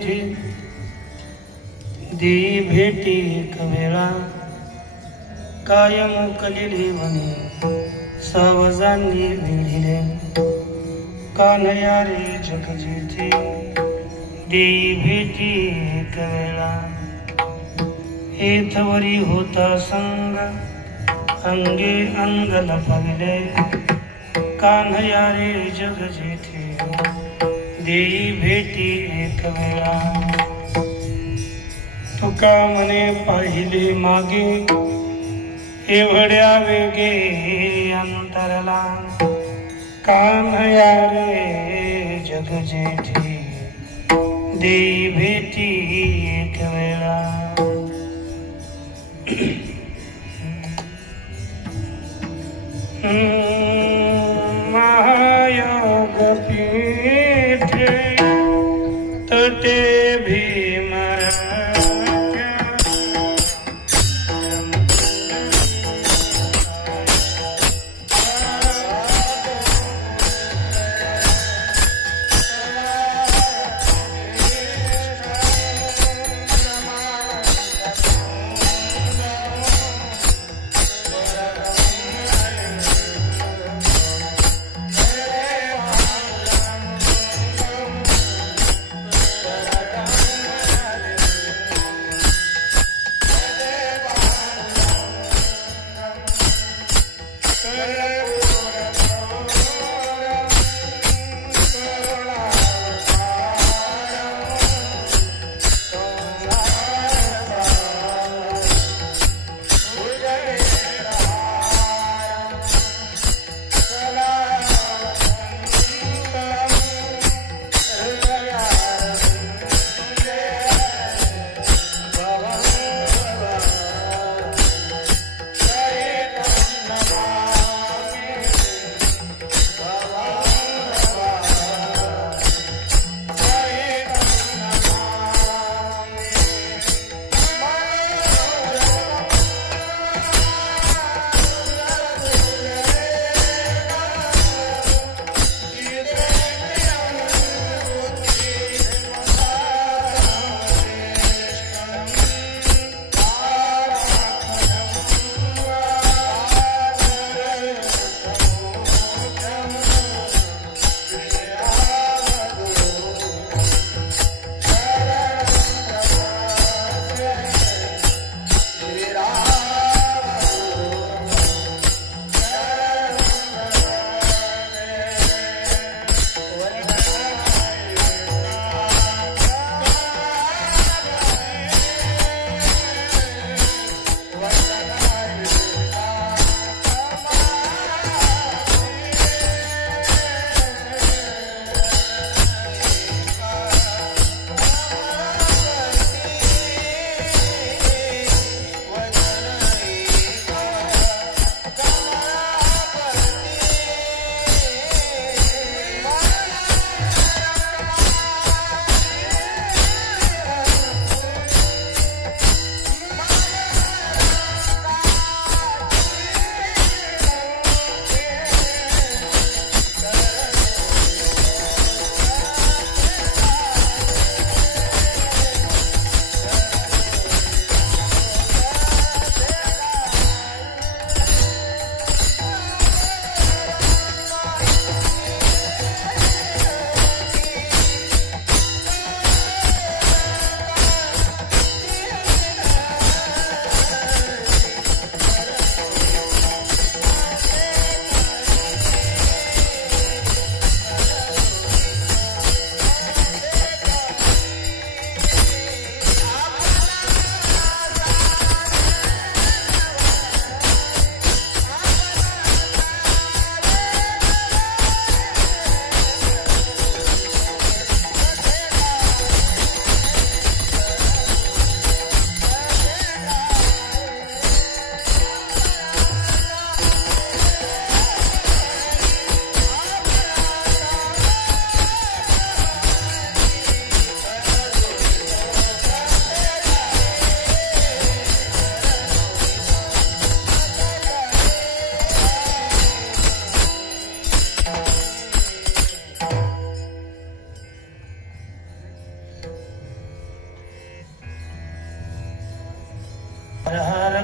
जेठी देई भेटी एक वेळा कायम कलिले वने सावजांनी विढिले कान्हया रे जग जेठी देई भेटी एक वेळा हेथवरी होता संग अंगे अंग लपविले कान्हया रे जग जेठी देई भेटी एक वेळा तुका मने पाहिले मागे एवढ्या वेगे अंतरला कान्हया रे जग जेठी देई भेटी एक वेळा महायोग पीठे तटे भीमराजा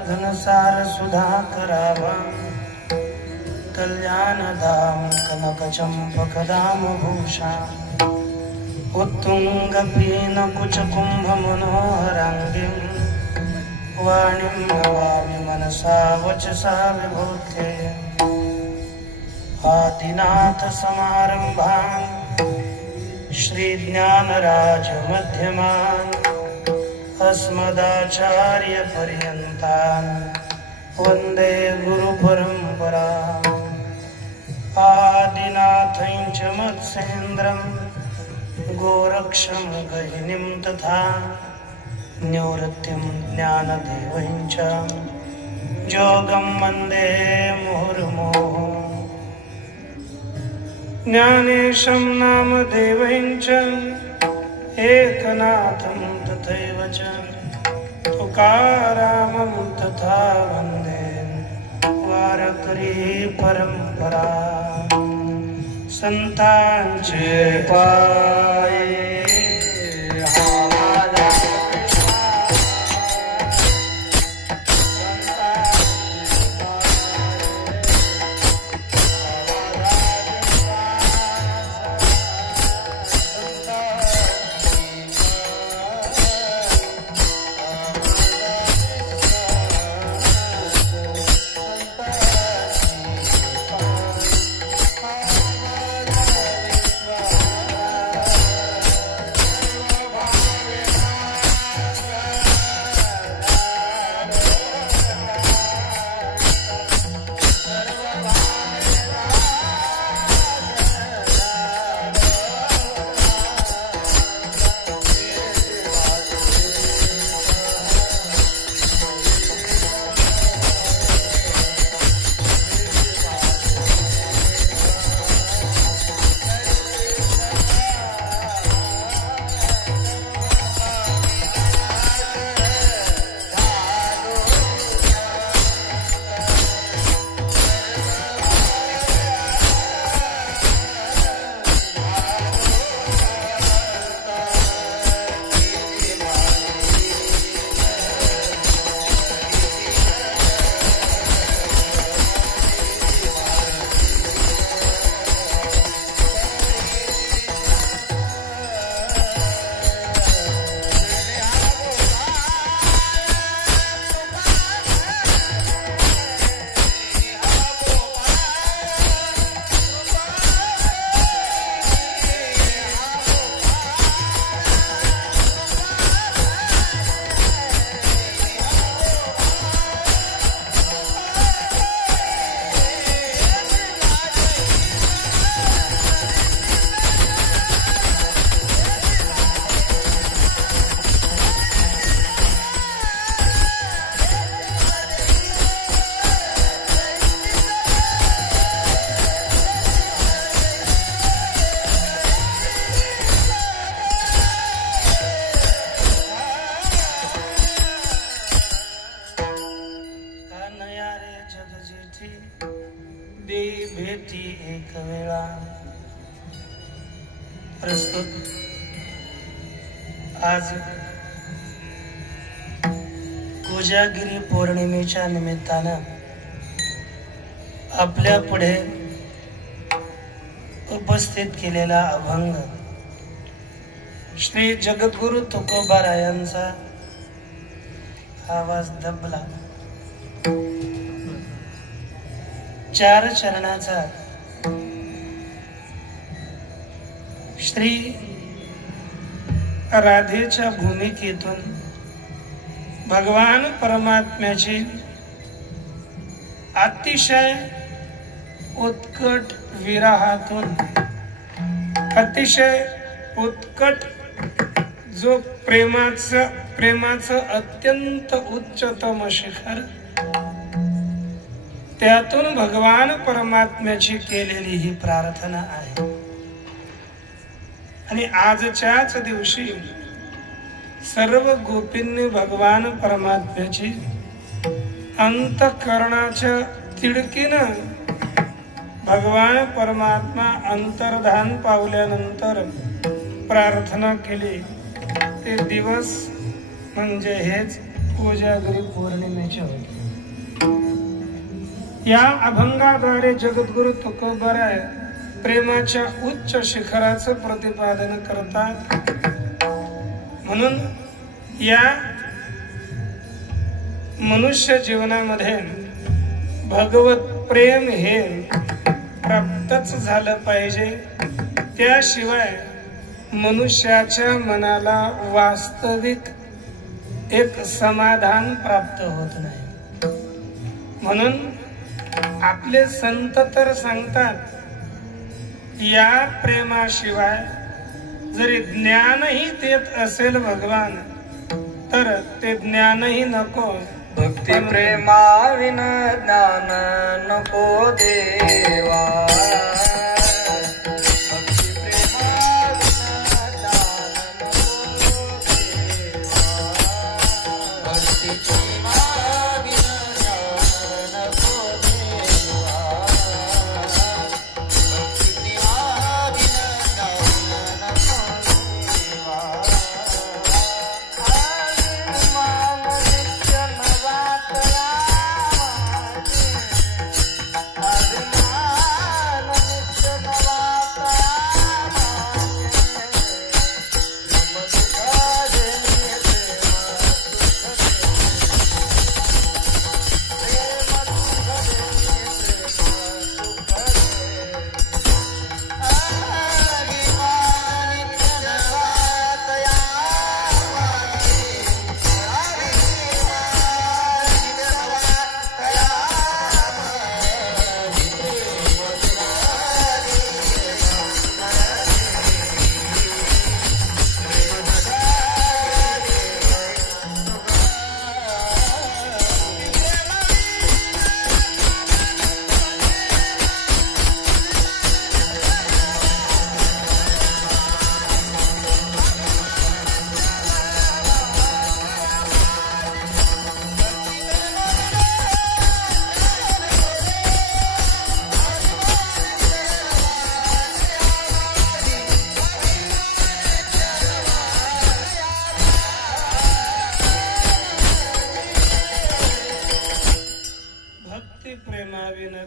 घनसार सुधा करावा कल्याणदाम कनकचंपकदाम भूषा उत्तुंग पीनकुच कुंभ मनोहरांगीं वाणीं नमामि मनसा वचसा विभूते आदिनाथ समारंभां श्री ज्ञानराज मध्यमान् अस्मदाचार्य पर्यन्तान् वन्दे गुरु परम्पराम् आदिनाथं च मत्सेन्द्रं गोरक्षं गहिनीं तथा न्योरत्यं ज्ञानदेवं च जोगं वन्दे मुहुर्मुहुः ज्ञानेशं नामदेवं च एकनाथं तथैव च तुकारामं तथा वन्दे वारकरी परंपरा संतांचे पाये प्रस्तुत आज कोजागिरी पौर्णिमेच्या निमित्तानं आपल्या पुढे उपस्थित केलेला अभंग श्री जगद्गुरु तुकोबारायांचा आवाज दबला 4 चरणाचा श्री राधेच्या भूमिकेतून भगवान परमात्म्याची अतिशय उत्कट विरहातून अतिशय उत्कट जो प्रेमाचं अत्यंत उच्चतम शिखर त्यातून भगवान परमात्म्याची केलेली ही प्रार्थना आहे। आणि आजच्याच दिवशी सर्व गोपींनी भगवान परमात्म्याची अंतःकरणाच्या तिडकीनं भगवान परमात्मा अंतर्धान पावल्यानंतर प्रार्थना केली। ते दिवस म्हणजे हेच कोजागरी पौर्णिमेची होती. या अभंगाद्वारे जगद्गुरु तुकोबराय प्रेमाच्या उच्च शिखराचं प्रतिपादन करतात. म्हणून या मनुष्य जीवनामध्ये भगवत प्रेम हे प्राप्तच झालं पाहिजे. त्याशिवाय मनुष्याच्या मनाला वास्तविक एक समाधान प्राप्त होत नाही. म्हणून आपले संत तर सांगतात, या प्रेमाशिवाय जरी ज्ञानही देत असेल भगवान तर ते ज्ञानही नको. भक्ती प्रेमा विन ज्ञान नको देवा.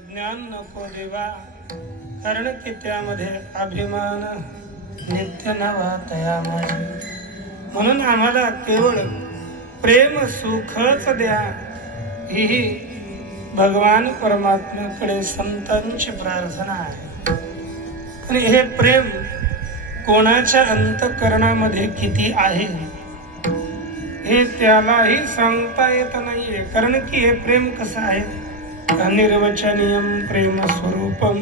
ज्ञान नको देवा. कारण की त्यामध्ये अभिमान नित्य नवा तया माझी. म्हणून आम्हाला केवळ प्रेम सुखच द्या, ही भगवान परमात्म्याकडे संतांची प्रार्थना आहे. आणि हे प्रेम कोणाच्या अंतःकरणामध्ये किती आहे हे त्यालाही सांगता येत नाहीये. कारण की हे प्रेम कसं आहे, अनिर्वचनीयम प्रेम स्वरूपम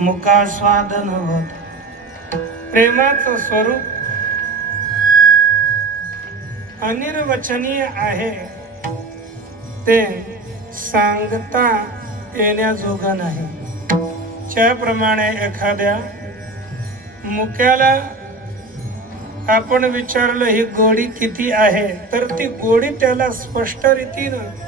मुखास्वादन होत. प्रेमाचं स्वरूप अनिर्वचनीय आहे, ते सांगता येण्याजोगं नाही. ज्याप्रमाणे एखाद्या मुक्याला आपण विचारलं ही गोडी किती आहे, तर ती गोडी त्याला स्पष्ट रीतीनं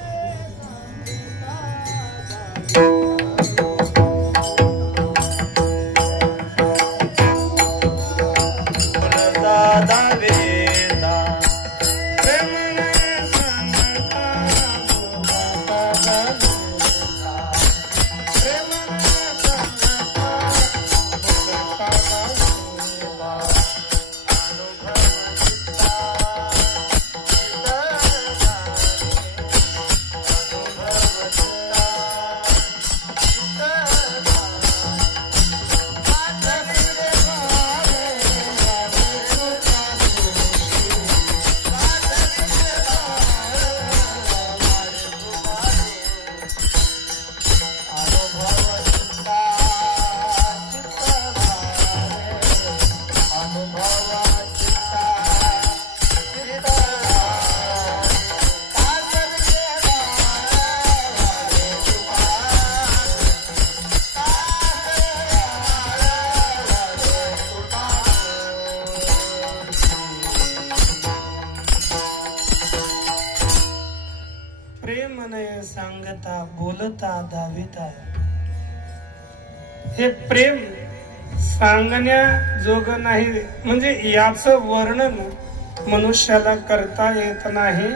सांगता बोलता दाविता. हे प्रेम सांगण्याजोगं नाही, म्हणजे याचं वर्णन मनुष्याला करता येत नाही.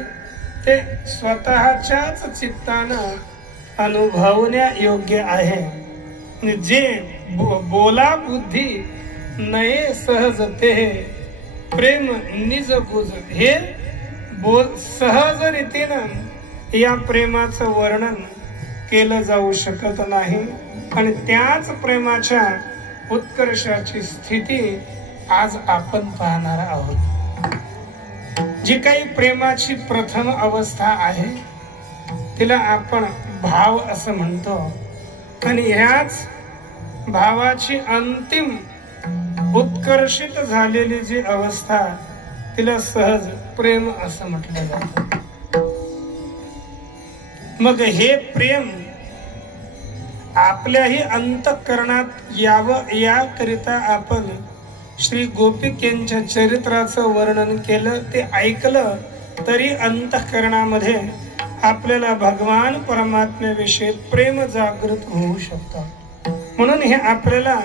ते स्वतःच्याच चित्तानं अनुभवण्या योग्य आहे. जे बोला बुद्धी नये सहज ते प्रेम निज गुज. हे सहज रीतीनं या प्रेमाचं वर्णन केलं जाऊ शकत नाही. आणि त्याच प्रेमाच्या उत्कर्षाची स्थिती आज आपण पाहणार आहोत. जी काही प्रेमाची प्रथम अवस्था आहे तिला आपण भाव असं म्हणतो. आणि ह्याच भावाची अंतिम उत्कर्षित झालेली जी अवस्था तिला सहज प्रेम असं म्हटलं जातं. मग हे प्रेम आपल्याही अंतःकरणात यावं याकरिता आपण श्री गोपिकेंच्या चरित्राचं वर्णन केलं. ते ऐकलं तरी अंतःकरणामध्ये आपल्याला भगवान परमात्म्याविषयी प्रेम जागृत होऊ शकतं. म्हणून हे आपल्याला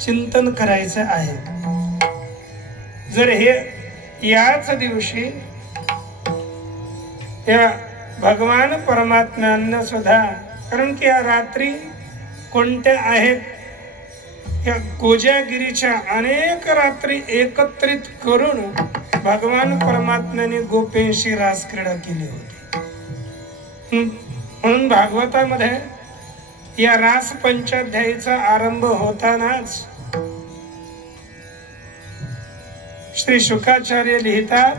चिंतन करायचं आहे. जर हे याच दिवशी या भगवान परमात्म्यांना सुद्धा, कारण की या रात्री कोणत्या आहेत, या कोजागिरीच्या अनेक रात्री एकत्रित करून भगवान परमात्म्याने गोपेशी रास क्रीडा केली होती. म्हणून भागवतामध्ये या रास पंचाध्यायीचा आरंभ होतानाच श्री शुकाचार्य लिहितात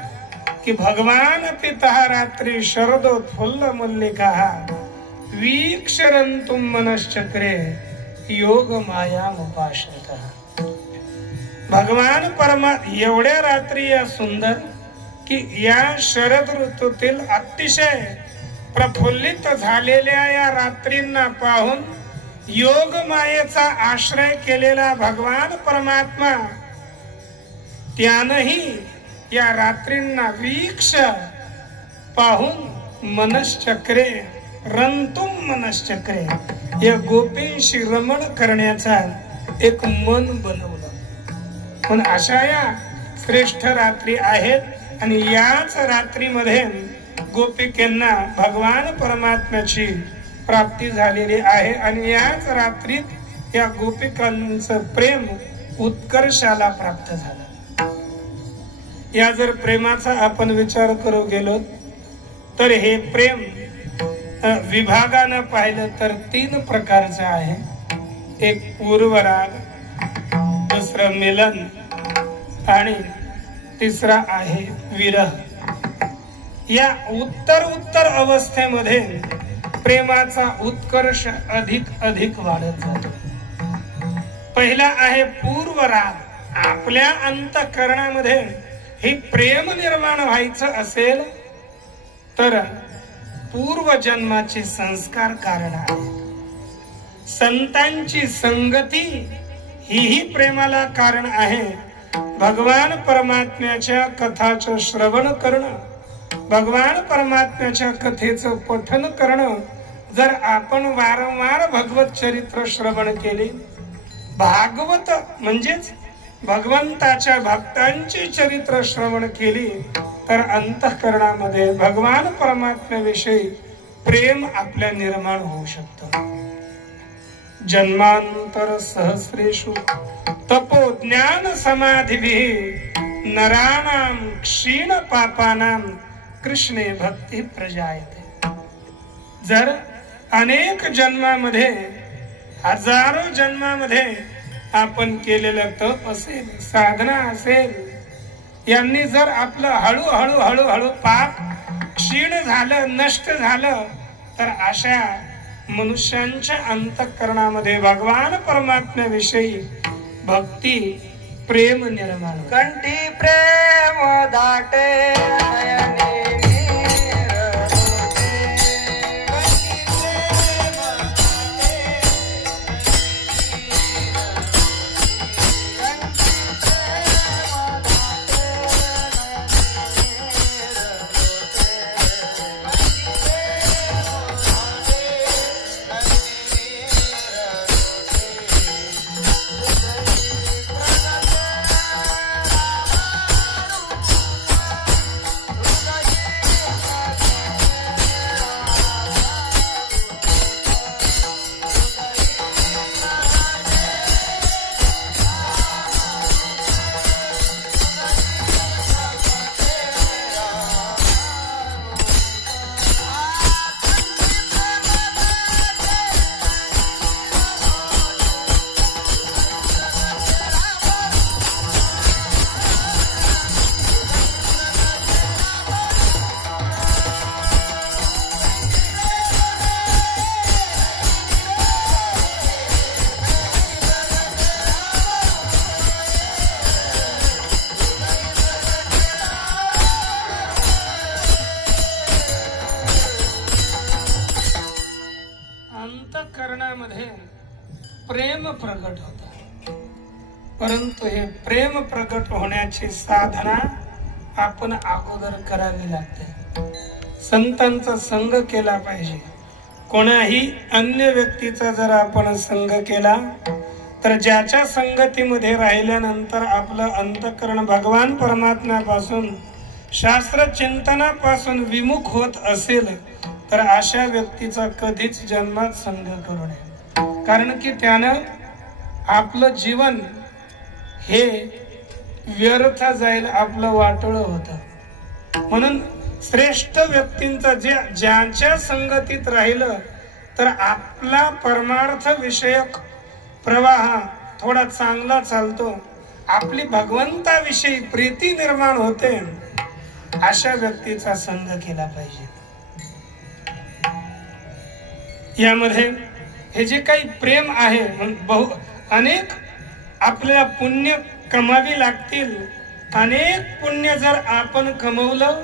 की भगवान पिता रात्री शरदोत्फुल्ल मल्लिका वीक्षरंतुम मनश्चक्रे योग मायामुपाश्रितः. भगवान एवढ्या रात्री या सुंदर की या शरद ऋतूतील अतिशय प्रफुल्लित झालेल्या या रात्रींना पाहून योग मायेचा आश्रय केलेला भगवान परमात्मा त्यानंही या रात्रींना वीक्ष पाहून मनश्चक्रे रंतुम मनश्चक्रे या गोपींशी रमण करण्याचा एक मन बनवलं. पण अशा या श्रेष्ठ रात्री आहेत आणि याच रात्रीमध्ये गोपिकेंना भगवान परमात्म्याची प्राप्ती झालेली आहे. आणि याच रात्रीत या गोपिकांचं प्रेम उत्कर्षाला प्राप्त झालं. या जर प्रेमाचा आपण विचार करू गेलो तर हे प्रेम विभागानं पाहिलं तर 3 प्रकारचं आहे. एक पूर्वराग, दुसरं मिलन आणि तिसरा आहे विरह. या उत्तर अवस्थेमध्ये प्रेमाचा उत्कर्ष अधिक वाढत जातो. पहिला आहे पूर्वराग. आपल्या अंतःकरणामध्ये हे प्रेम निर्माण व्हायचं असेल तर पूर्वजन्माचे संस्कार कारण आहे. संतांची संगती ही प्रेमाला कारण आहे. भगवान परमात्म्याच्या कथाचं श्रवण करणं, भगवान परमात्म्याच्या कथेचं पठन करणं. जर आपण वारंवार भगवत चरित्र श्रवण केले, भागवत म्हणजेच भगवंताच्या भक्तांची चरित्र श्रवण केली तर अंतःकरणामध्ये भगवान परमात्म्याविषयी प्रेम आपल्या निर्माण होऊ शकतं. जन्मांतर सहस्रेषु तपो ज्ञान समाधिभिः नराणां क्षीण पापानां कृष्णे भक्ती प्रजायते. जर अनेक जन्मामध्ये, हजारो जन्मामध्ये आपण केलेलं तप असेल, साधना असेल, यांनी जर आपलं हळूहळू पाप क्षीण झालं, नष्ट झालं तर अशा मनुष्यांच्या अंतःकरणामध्ये भगवान परमात्म्याविषयी भक्ती प्रेम निर्माण. कंठी प्रेम दाटे नयने प्रेम प्रगट होतं. परंतु हे प्रेम प्रगट होण्याची साधना आपण अगोदर करावी लागते. संतांचा संग केला पाहिजे. कोणाही अन्य व्यक्तीचा जर आपण संग केला तर ज्याच्या संगतीमध्ये राहिल्यानंतर आपलं अंतःकरण भगवान परमात्म्यापासून शास्त्र चिंतनापासून विमुख होत असेल तर अशा व्यक्तीचा कधीच जन्मात संग करू नये. कारण की त्यानं आपलं जीवन हे व्यर्थ जाईल, आपलं वाटोळं होतं. म्हणून श्रेष्ठ व्यक्तींचा ज्यांच्या संगतीत राहिलं तर आपला परमार्थ विषयक प्रवाह थोडा चांगला चालतो, आपली भगवंताविषयी प्रीती निर्माण होते. अशा व्यक्तीचा संग केला पाहिजे. यामध्ये हे जे काही प्रेम आहे, अनेक आपल्याला पुण्य कमावी लागतील. अनेक पुण्य जर आपण कमवलं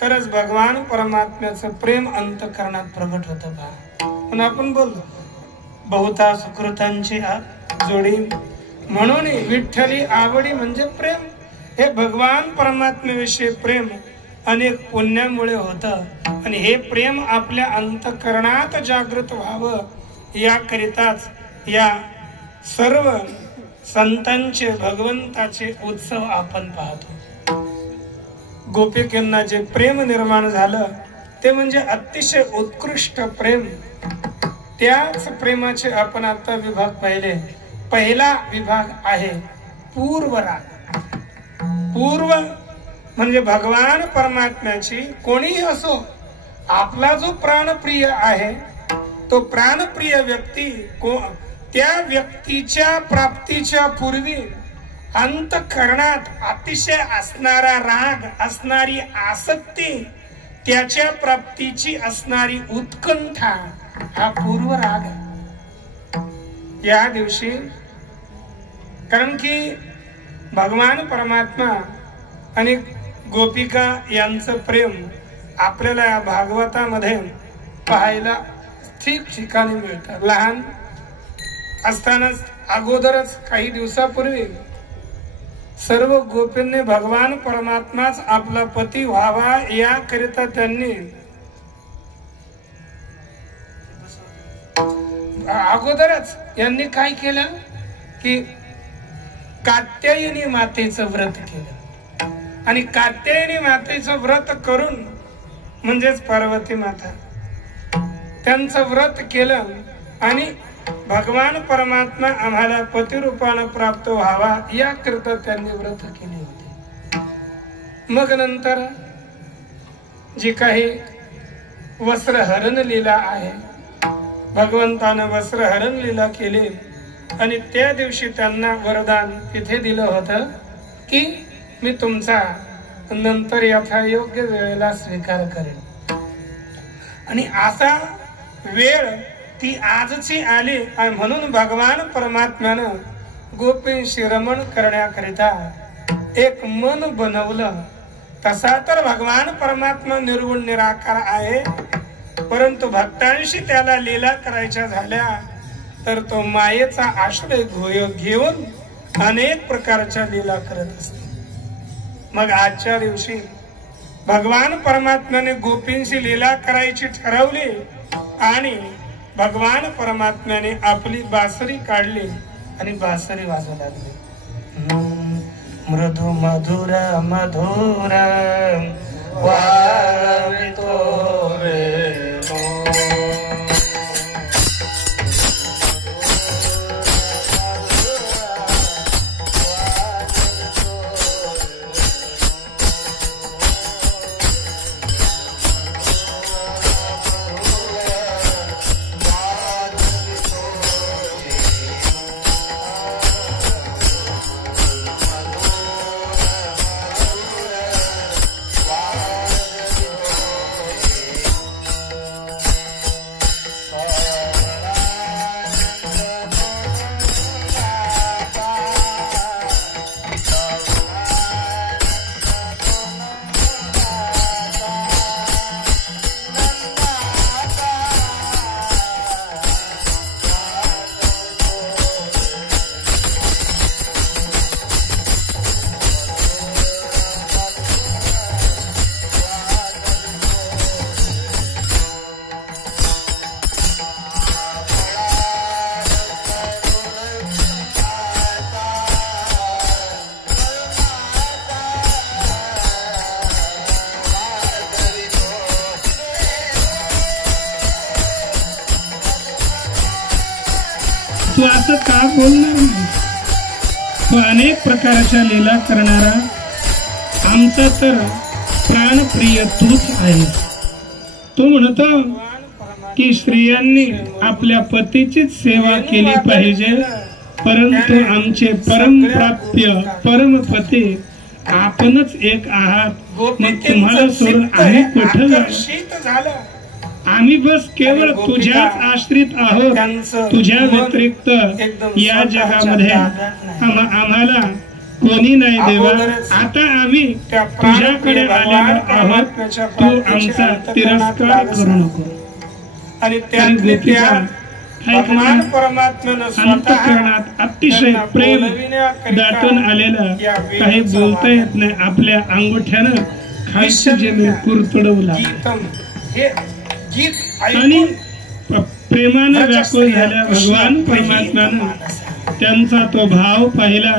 तरच भगवान परमात्म्याचं प्रेम अंतःकरणात प्रगट होतं. पण आपण बोललो बहुता सुकृतांची जोडी, म्हणून विठ्ठली आवडी म्हणजे प्रेम. हे भगवान परमात्म्याविषयी प्रेम अनेक पुण्यामुळे होतं. आणि हे प्रेम आपल्या अंतःकरणात जागृत व्हावं याकरिताच या सर्व संतांचे भगवंताचे उत्सव आपण पाहतो. गोपिकांना जे प्रेम निर्माण झालं ते म्हणजे अतिशय उत्कृष्ट प्रेम. त्याच प्रेमाचे आपण आता विभाग पाहिले. पहिला विभाग आहे पूर्व राग. पूर्व म्हणजे भगवान परमात्म्याची कोणीही असो, आपला जो प्राणप्रिय आहे तो प्राणप्रिय व्यक्ती त्या व्यक्तीच्या प्राप्तीच्या पूर्वी अंतःकरणात अतिशय असणारा राग, असणारी आसक्ती, त्याच्या प्राप्तीची असणारी उत्कंठा, हा पूर्व राग आहे. या दिवशी कारण की भगवान परमात्मा आणि गोपिका यांचं प्रेम आपल्याला या भागवतामध्ये पाहायला ठिकठिकाणी मिळतं. लहान असतानाच अगोदरच काही दिवसापूर्वी सर्व गोपींनी भगवान परमात्माच आपला पती व्हावा याकरिता त्यांनी अगोदरच यांनी काय केलं की कात्यायनी मातेचं व्रत केलं. आणि कात्यायनी मातेचं व्रत करून म्हणजेच पार्वती माता त्यांचं व्रत केलं आणि भगवान परमात्मा आम्हाला पतिरूपानं प्राप्त व्हावा याकरिता त्यांनी व्रत केले होते. मग नंतर जी काही वस्त्रहरण लीला आहे, भगवंतानं वस्त्रहरण लीला केली आणि त्या दिवशी त्यांना वरदान तिथे दिलं होतं की मी तुमचा नंतर यथायोग्य वेळेला स्वीकार करेन. आणि असा वेळ ती आजची आली आणि म्हणून भगवान परमात्म्यानं गोपींशी रमण करण्याकरिता एक मन बनवलं. तसा तर भगवान परमात्मा निर्गुण निराकार आहे, परंतु भक्तांशी त्याला लीला करायच्या झाल्या तर तो मायेचा आश्रय घेऊन अनेक प्रकारच्या लीला करत असतो. मग आजच्या दिवशी भगवान परमात्म्याने गोपींशी लीला करायची ठरवली आणि भगवान परमात्म्याने आपली बासरी काढली आणि बासरी वाजवू लागली. मृदु मधुर मधुर वावितो तू असं का बोलणार नाही? तो अनेक प्रकारच्या लीला करणारा आमचा तर प्राणप्रिय तूच आहे. तो म्हणतो की स्त्रियांनी आपल्या पतीचीच सेवा केली पाहिजे, परंतु आमचे परमप्राप्य परमपती आपणच एक आहात. मग तुम्हाला सोडून आम्ही कुठं झालं? आम्ही बस केवळ तुझ्याच आश्रित आहोत. तुझ्या व्यतिरिक्त या जगामध्ये आम्हाला कोणी नाही देवा. आता आम्ही तुझ्याकडे आलेलो आहोत. तू आमचा तिरस्कार करू नको. आणि भगवान परमात्म्यानं अंतःकरणात अतिशय प्रेम दाटून आलेलं, काही बोलता येत नाही. आपल्या अंगठ्यानं खालची जमीन कुरतडवला आणि प्रेमानं व्याकुळ झाल्या भगवान परमात्म्यानं त्यांचा तो भाव पाहिला,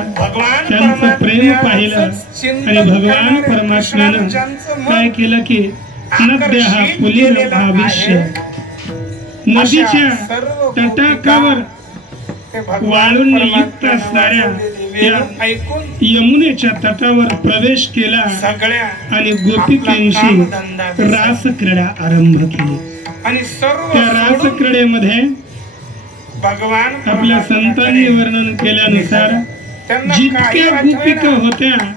त्यांचं प्रेम पाहिलं. आणि भगवान परमात्म्यानं काय केलं की नद्य हा पुलीन भविष्य, नदीच्या तटाकावर वाळून युक्त असणाऱ्या यमुनेच्या तटावर प्रवेश केला आणि गोपिकांशी रास क्रीडा आरंभ केली. आणि त्या रास क्रीडेमध्ये भगवान आपल्या संतांनी वर्णन केल्यानुसार जितक्या गोपिका होत्या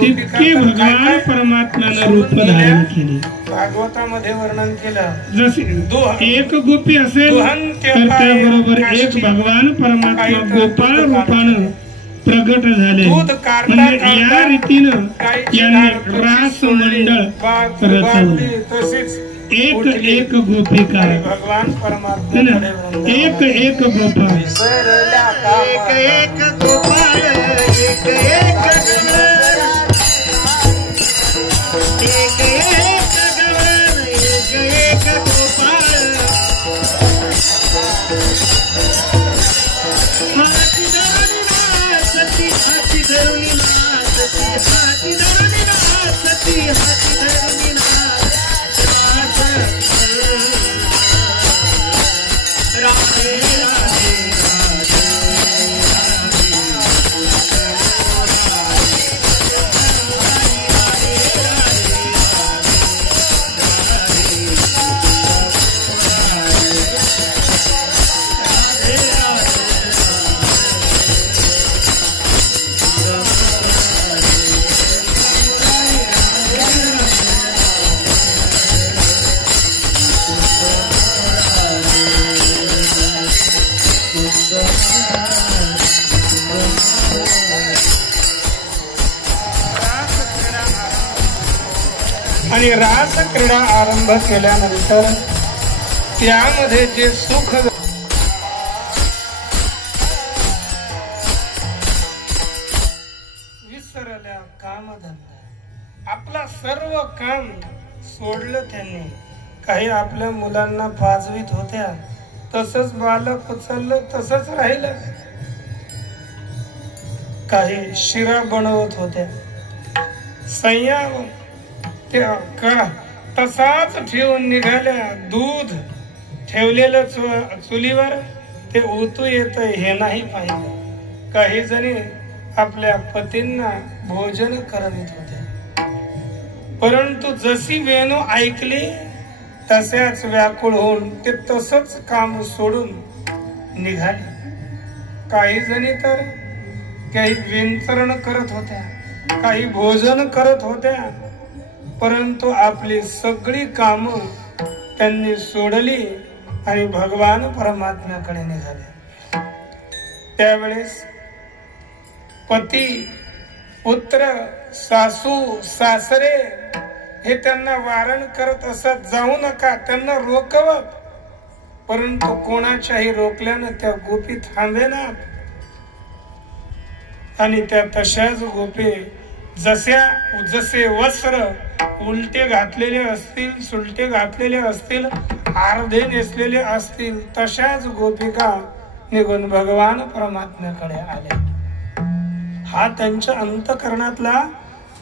तितके भगवान परमात्म्यानं रूप धारण केले. भागवतामध्ये वर्णन केलं, जसे एक गोपी असेल तर त्याबरोबर एक भगवान परमात्मा गोपाळ रूपानं प्रगट झाले. म्हणजे या रीतीनं यांनी रास मंडळ रचवले. एक एक गोपिका, भगवान परमात्मा एक एक गोपाळ, एक एक गोपाळ, एक एक आणि रास क्रीडा आरंभ केल्यानंतर त्यामध्ये जे सुख विसरल्या कामधंदा, आपला सर्व काम सोडलं त्यांनी. काही आपल्या मुलांना पाजवीत होत्या, तसंच बालक उचललं तसंच राहिलं. काही शिरा बनवत होत्या, संयम तसाच ठेवून निघाल्या. दूध ठेवलेलं चुलीवर ते ओतू येत हे नाही पाहिजे. काही जणी आपल्या पतींना भोजन करवित होत्या, परंतु जशी वेणू ऐकली तशाच व्याकुळ होऊन ते तसंच काम सोडून निघाले. काही जणी तर काही विंचरण करत होत्या, काही भोजन करत होत्या, परंतु आपली सगळी कामं त्यांनी सोडली आणि भगवान परमात्म्याकडे निघाले. त्यावेळेस पती, पुत्र, सासू, सासरे हे त्यांना वारण करत असत, जाऊ नका, त्यांना रोकवत. परंतु कोणाच्याही रोकल्यानं त्या गोपी थांबेनात. आणि त्या तशाच गोपी जसे वस्त्र उलटे घातलेले असतील, सुलटे घातलेले असतील, अर्धे नेसलेले असतील, तशाच गोपिका निघून भगवान परमात्म्याकडे आले. हा त्यांच्या अंतःकरणातला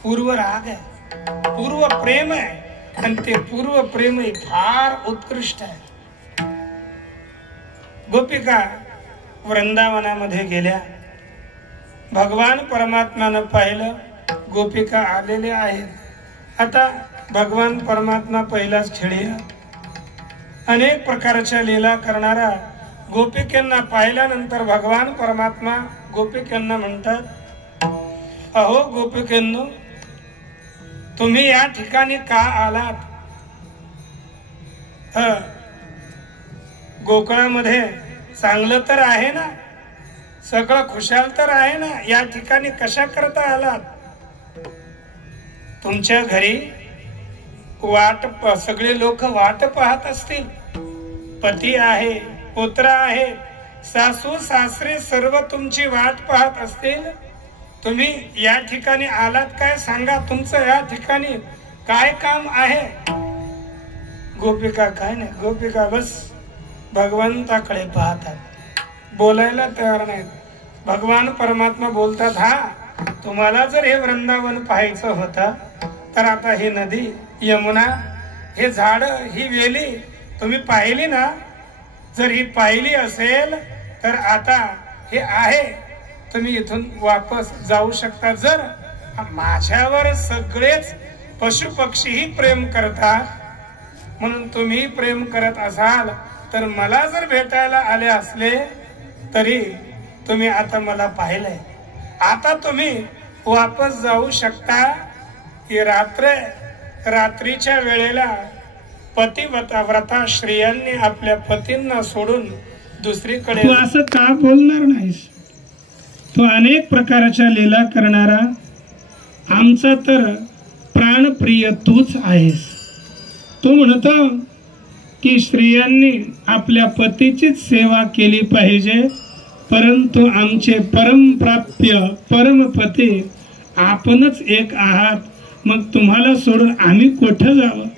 पूर्व राग आहे, पूर्व प्रेम आहे. आणि ते पूर्व प्रेम फार उत्कृष्ट आहे. गोपिका वृंदावनामध्ये गेल्या. भगवान परमात्म्यानं पाहिलं गोपिका आलेल्या आहेत. आता भगवान परमात्मा पहिलाच खेळी अनेक प्रकारच्या लीला करणारा गोपिकांना पाहिल्यानंतर भगवान परमात्मा गोपिकांना म्हणतात, अहो गोपिकांनो, तुम्ही या ठिकाणी का आलात? गोकुळामध्ये चांगलं तर आहे ना, सगळं खुशाल तर आहे ना, या ठिकाणी कशा करता आलात? तुमच्या घरी सगळे लोक वाट पाहत असतील. पती आहे, पुत्र आहे, सासू सासरे सर्व तुमची वाट पाहत असतील. तुम्ही या ठिकाणी आलात काय? सांगा, तुमचं या ठिकाणी काय काम आहे? गोपिका काय नाही, गोपिका बस भगवंताकडे पाहतात, बोलायला तयार नाहीत. भगवान परमात्मा बोलतात, हा तुम्हाला जर हे वृंदावन पाहायचं होतं तर आता ही नदी, यमुना, हे झाड, ही वेली तुम्ही पाहिली ना? जर ही पाहिली असेल तर आता हे आहे, तुम्ही इथून वापस जाऊ शकता. जर माझ्यावर सगळेच पशु पक्षीही प्रेम करतात म्हणून तुम्ही प्रेम करत असाल तर मला जर भेटायला आले असले तरी तुम्ही आता मला पाहिलंय, आता तुम्ही वापस जाऊ शकता. ही रात्रीच्या वेळेला पतिव्रता स्त्रियांनी आपल्या पतींना सोडून दुसरीकडे. तू असं का बोलणार नाहीस? तू अनेक प्रकारच्या लीला करणारा आमचा तर प्राणप्रिय तूच आहेस. तू म्हणतो की स्त्रियांनी आपल्या पतीचीच सेवा केली पाहिजे, परंतु आमचे परमप्राप्य परमपती आपणच एक आहात. मग तुम्हाला सोडून आम्ही कुठं जावं?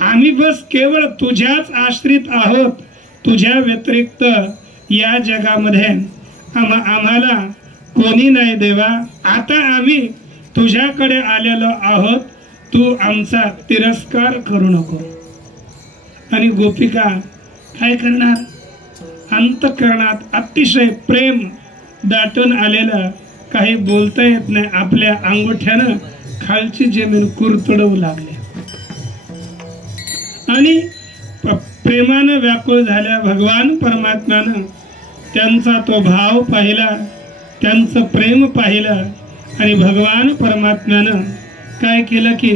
आम्ही बस केवळ तुझ्याच आश्रित आहोत. तुझ्या व्यतिरिक्त या जगामध्ये आम्हाला कोणी नाही देवा. आता आम्ही तुझ्याकडे आलेलो आहोत, तू आमचा तिरस्कार करू नको. आणि गोपिका काय करणार? अंतःकरणात अतिशय प्रेम दाटून आलेलं, काही बोलता येत नाही. आपल्या अंगठ्यानं खालची जमीन कुरतडवू लागले आणि प्रेमानं व्याकुळ झाल्या. भगवान परमात्म्यानं त्यांचा तो भाव पाहिला, त्यांचं प्रेम पाहिलं आणि भगवान परमात्म्यानं काय केलं की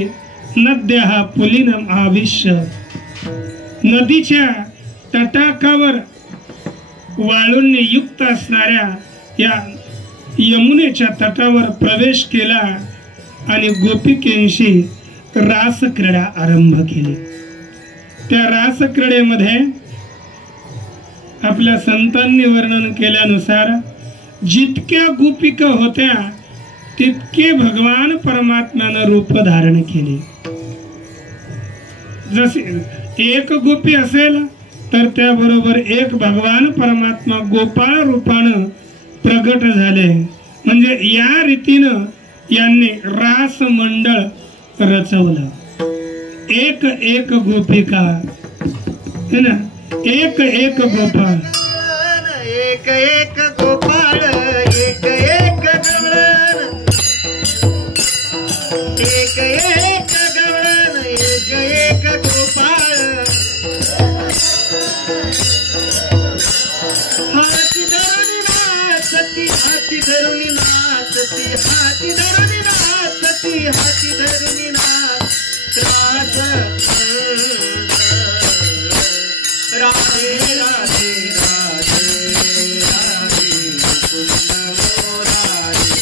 नद्या पुलिनम आविष्य, नदीच्या तटाकावर वाळूंनी युक्त असणाऱ्या या यमुनेच्या तटावर प्रवेश केला आणि गोपिकेंशी रासक्रीडा आरंभ केली. त्या रासक्रीडेमध्ये आपल्या संतांनी वर्णन केल्यानुसार जितक्या गोपिका होत्या तितके भगवान परमात्म्यानं रूप धारण केले. जसे एक गोपी असेल तर त्याबरोबर एक भगवान परमात्मा गोपाळ रूपानं प्रगट झाले. म्हणजे या रीतीनं यांनी रास मंडळ रचवलं. एक एक गोपिका है ना, एक एक गोपाळ, एक एक गोपाळ, एक एक गवळण, एक एक गवळण, एक एक गोपाळ. हाती धरुनी नाचती, हाती धरुनी नाचती, हाती धरुनी नाचती, हाती धरुनी नाच. राधे राधे राधे राधे मुकुंद मुरारी,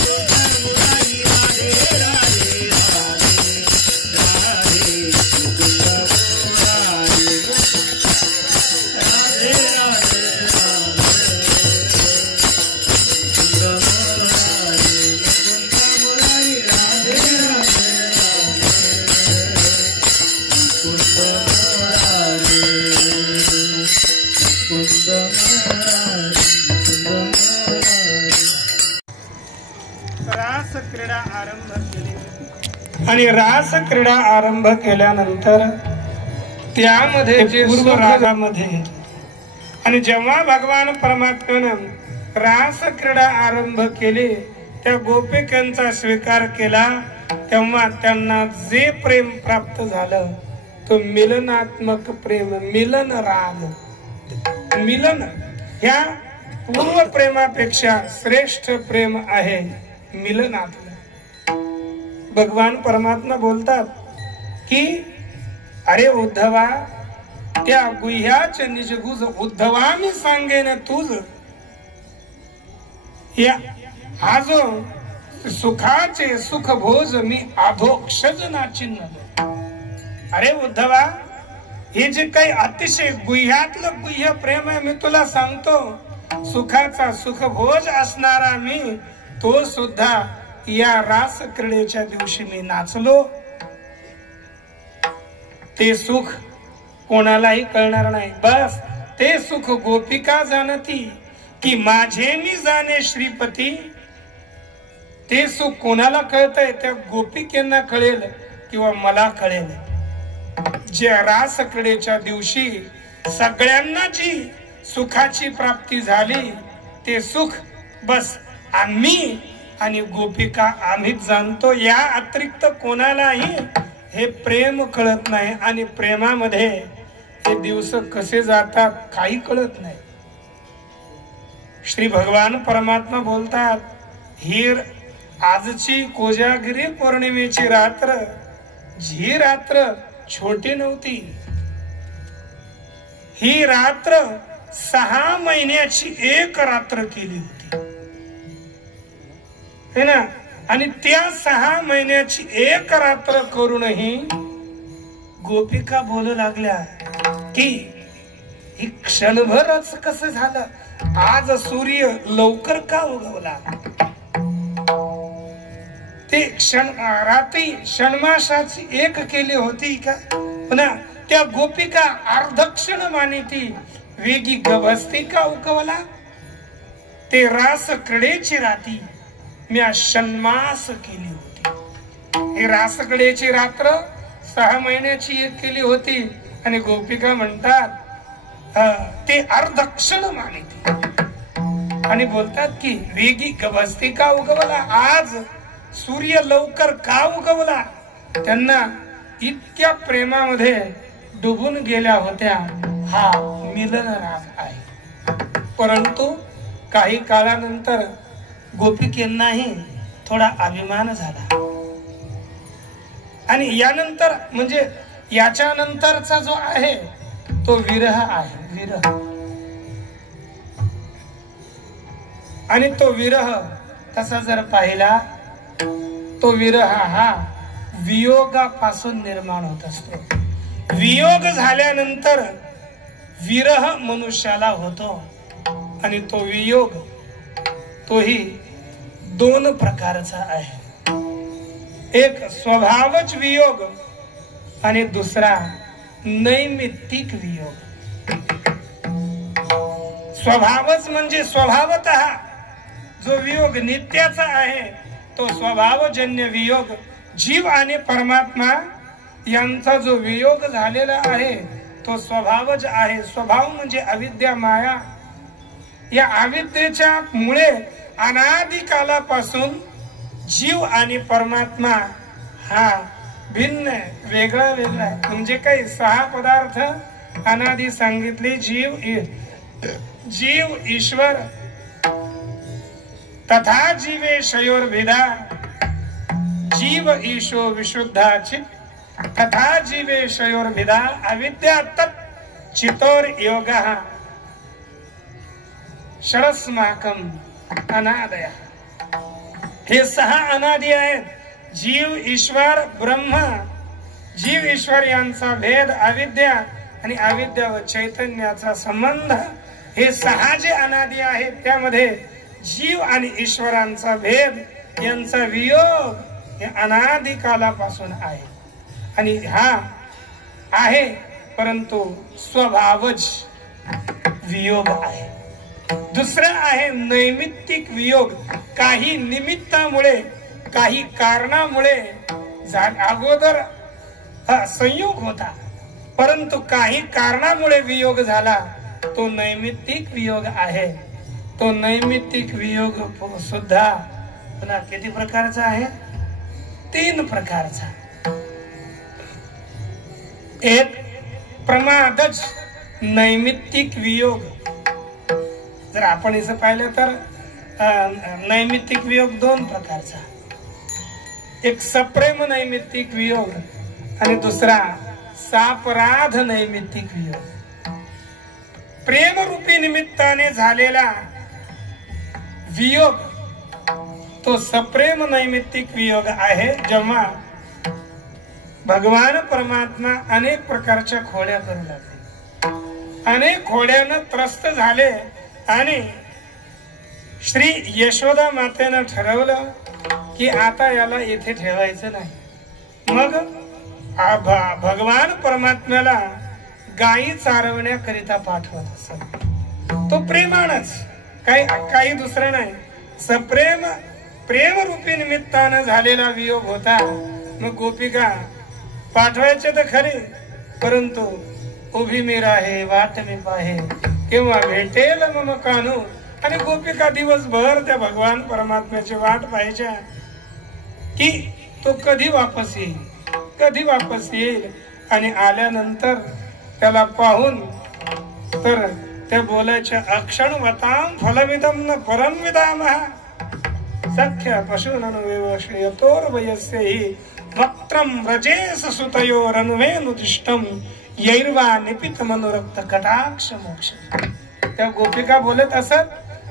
मुरारी राधे राधे राधे राधे मुकुंद मुरारी, राधे राधे रास क्रीडा आरंभ केली. आणि रास क्रीडा आरंभ केल्यानंतर त्यामध्ये जे पूर्व रागामध्ये आणि जेव्हा भगवान परमात्म्यानं रास क्रीडा आरंभ केली, त्या गोपिकांचा स्वीकार केला, तेव्हा त्यांना जे प्रेम प्राप्त झालं तो मिलनात्मक प्रेम, मिलन राग. मिलन ह्या पूर्व प्रेमापेक्षा श्रेष्ठ प्रेम आहे मिलनातलं. भगवान परमात्मा बोलतात की अरे उद्धवा, त्या गुह्याच निज गुज उद्धवा मी सांगेन तुझ. या हा जो सुखाचे सुख भोज मी अधोक्षज नाचिन्ह. अरे उद्धवा, हे जे काही अतिशय गुह्यातलं गुह्य प्रेम आहे मी तुला सांगतो, सुखाचा सुख भोज असणारा मी तो सुद्धा या रास क्रीडेच्या दिवशी मी नाचलो. ते सुख कोणालाही कळणार नाही. बस ते सुख गोपिका जाणती की माझे मी जाणे श्रीपती. ते सुख कोणाला कळतंय? त्या गोपिकेंना कळेल किंवा मला कळेल. जे रास क्रीडेच्या दिवशी सगळ्यांना जी सुखाची प्राप्ती झाली ते सुख बस आम्ही आणि गोपिका आम्हीच जाणतो. या अतिरिक्त कोणालाही हे प्रेम कळत नाही. आणि प्रेमामध्ये हे दिवस कसे जातात काही कळत नाही. श्री भगवान परमात्मा बोलतात, ही आजची कोजागिरी पौर्णिमेची रात्र जी रात्र छोटी नव्हती, ही रात्र 6 महिन्याची एक रात्र केली होती है ना. आणि त्या 6 महिन्याची एक रात्र करूनही गोपिका बोलू लागल्या की ही क्षणभरच कसं झालं, आज सूर्य लवकर का उगवला. ते रात्री षण्मासाची एक केली होती का. पुन्हा त्या गोपिका अर्धक्षण मानिती वेगी गभस्ती का उगवला. ते रास क्रीडेची राती मी षण्मास केली होती. ही रास क्रीडेची रात्र 6 महिन्याची एक केली होती. आणि गोपिका म्हणतात ते अर्धक्षण मानिती आणि बोलतात की वेगी गभस्ती का उगवला, आज सूर्य लवकर का उगवला. त्यांना इतक्या प्रेमामध्ये डुबून गेल्या होत्या. हा मिलन राग आहे. परंतु काही काळानंतर गोपिकेंनाही थोडा अभिमान झाला. आणि यानंतर म्हणजे याच्या नंतरचा जो आहे तो विरह आहे. विरह आणि तो विरह तसा जर पाहिला तो विरह हा वियोगापासून निर्माण होत असतो. वियोग झाल्यानंतर विरह मनुष्याला होतो. आणि तो वियोग तोही 2 प्रकारचा आहे. एक स्वभावच वियोग आणि दुसरा नैमित्तिक वियोग. स्वभावच म्हणजे स्वभावतः जो वियोग नित्याचा आहे तो स्वभावजन्य वियोग. जीव आणि परमात्मा यांचा जो वियोग झालेला आहे तो स्वभावज आहे. स्वभाव म्हणजे अविद्या माया. या अविद्येच्या मुळे अनादि कालापासून जीव आणि परमात्मा हा भिन्न वेगळा वेगळा. म्हणजे काही 6 पदार्थ अनादि सांगितले. जीव ईश्वर तथा जीवेशयोर भेदा. जीव ईशो विशुद्धा चित तथा जीवेशयोर भेदा. अविद्या तत् चितोर योगः षडस्माकम अनादय. हे 6 अनादि आहेत. जीव ईश्वर ब्रह्म. जीव ईश्वर यांचा भेद अविद्या आणि अविद्या व चैतन्याचा संबंध. हे 6 जे अनादि आहेत त्यामध्ये जीव आणि ईश्वरांचा भेद यांचा वियोग हे अनादि कालापासून आहे. आणि हा आहे परंतु स्वभावज वियोग आहे. दुसरा आहे नैमित्तिक वियोग. काही निमित्तामुळे काही कारणामुळे अगोदर संयोग होता परंतु काही कारणामुळे वियोग झाला तो नैमित्तिक वियोग आहे. तो नैमित्तिक वियोग सुद्धा पुन्हा किती प्रकारचा आहे? 3 प्रकारचा. एक प्रमादज नैमित्तिक वियोग. जर आपण इथं पाहिलं तर नैमित्तिक वियोग 2 प्रकारचा. एक सप्रेम नैमित्तिक वियोग आणि दुसरा सापराध नैमित्तिक वियोग. प्रेमरूपी निमित्ताने झालेला वियोग तो सप्रेम नैमित्तिक वियोग आहे. जेव्हा भगवान परमात्मा अनेक प्रकारच्या खोड्या करू लागले, अनेक खोड्यानं त्रस्त झाले आणि श्री यशोदा मातेनं ठरवलं की आता याला येथे ठेवायचं नाही. मग भगवान परमात्म्याला गायी चारवण्याकरिता पाठवत असत. तो प्रेमानच, काही दुसरं नाही. सप्रेम प्रेमरूपी निमित्तानं झालेला वियोग होता. मग गोपिका पाठवायचे तर खरे, परंतु उभी मी राहे वाट मी पाहे केव्हा भेटेल मम कानू. आणि गोपिका दिवसभर त्या भगवान परमात्म्याची वाट पाहायच्या की तो कधी वापस येईल, कधी वापस येईल. आणि आल्यानंतर त्याला पाहून तर त्या बोलायच्या अक्षणवताम फलविदम न परम विदामः सख्य पशूननुवेवश्रियतोर वयस्यहि वक्त्रम व्रजेस सुतयोरनुवेनुदिष्टम यैर्वा निपित मनोरक्त कटाक्ष मोक्ष. त्या गोपिका बोलत असत,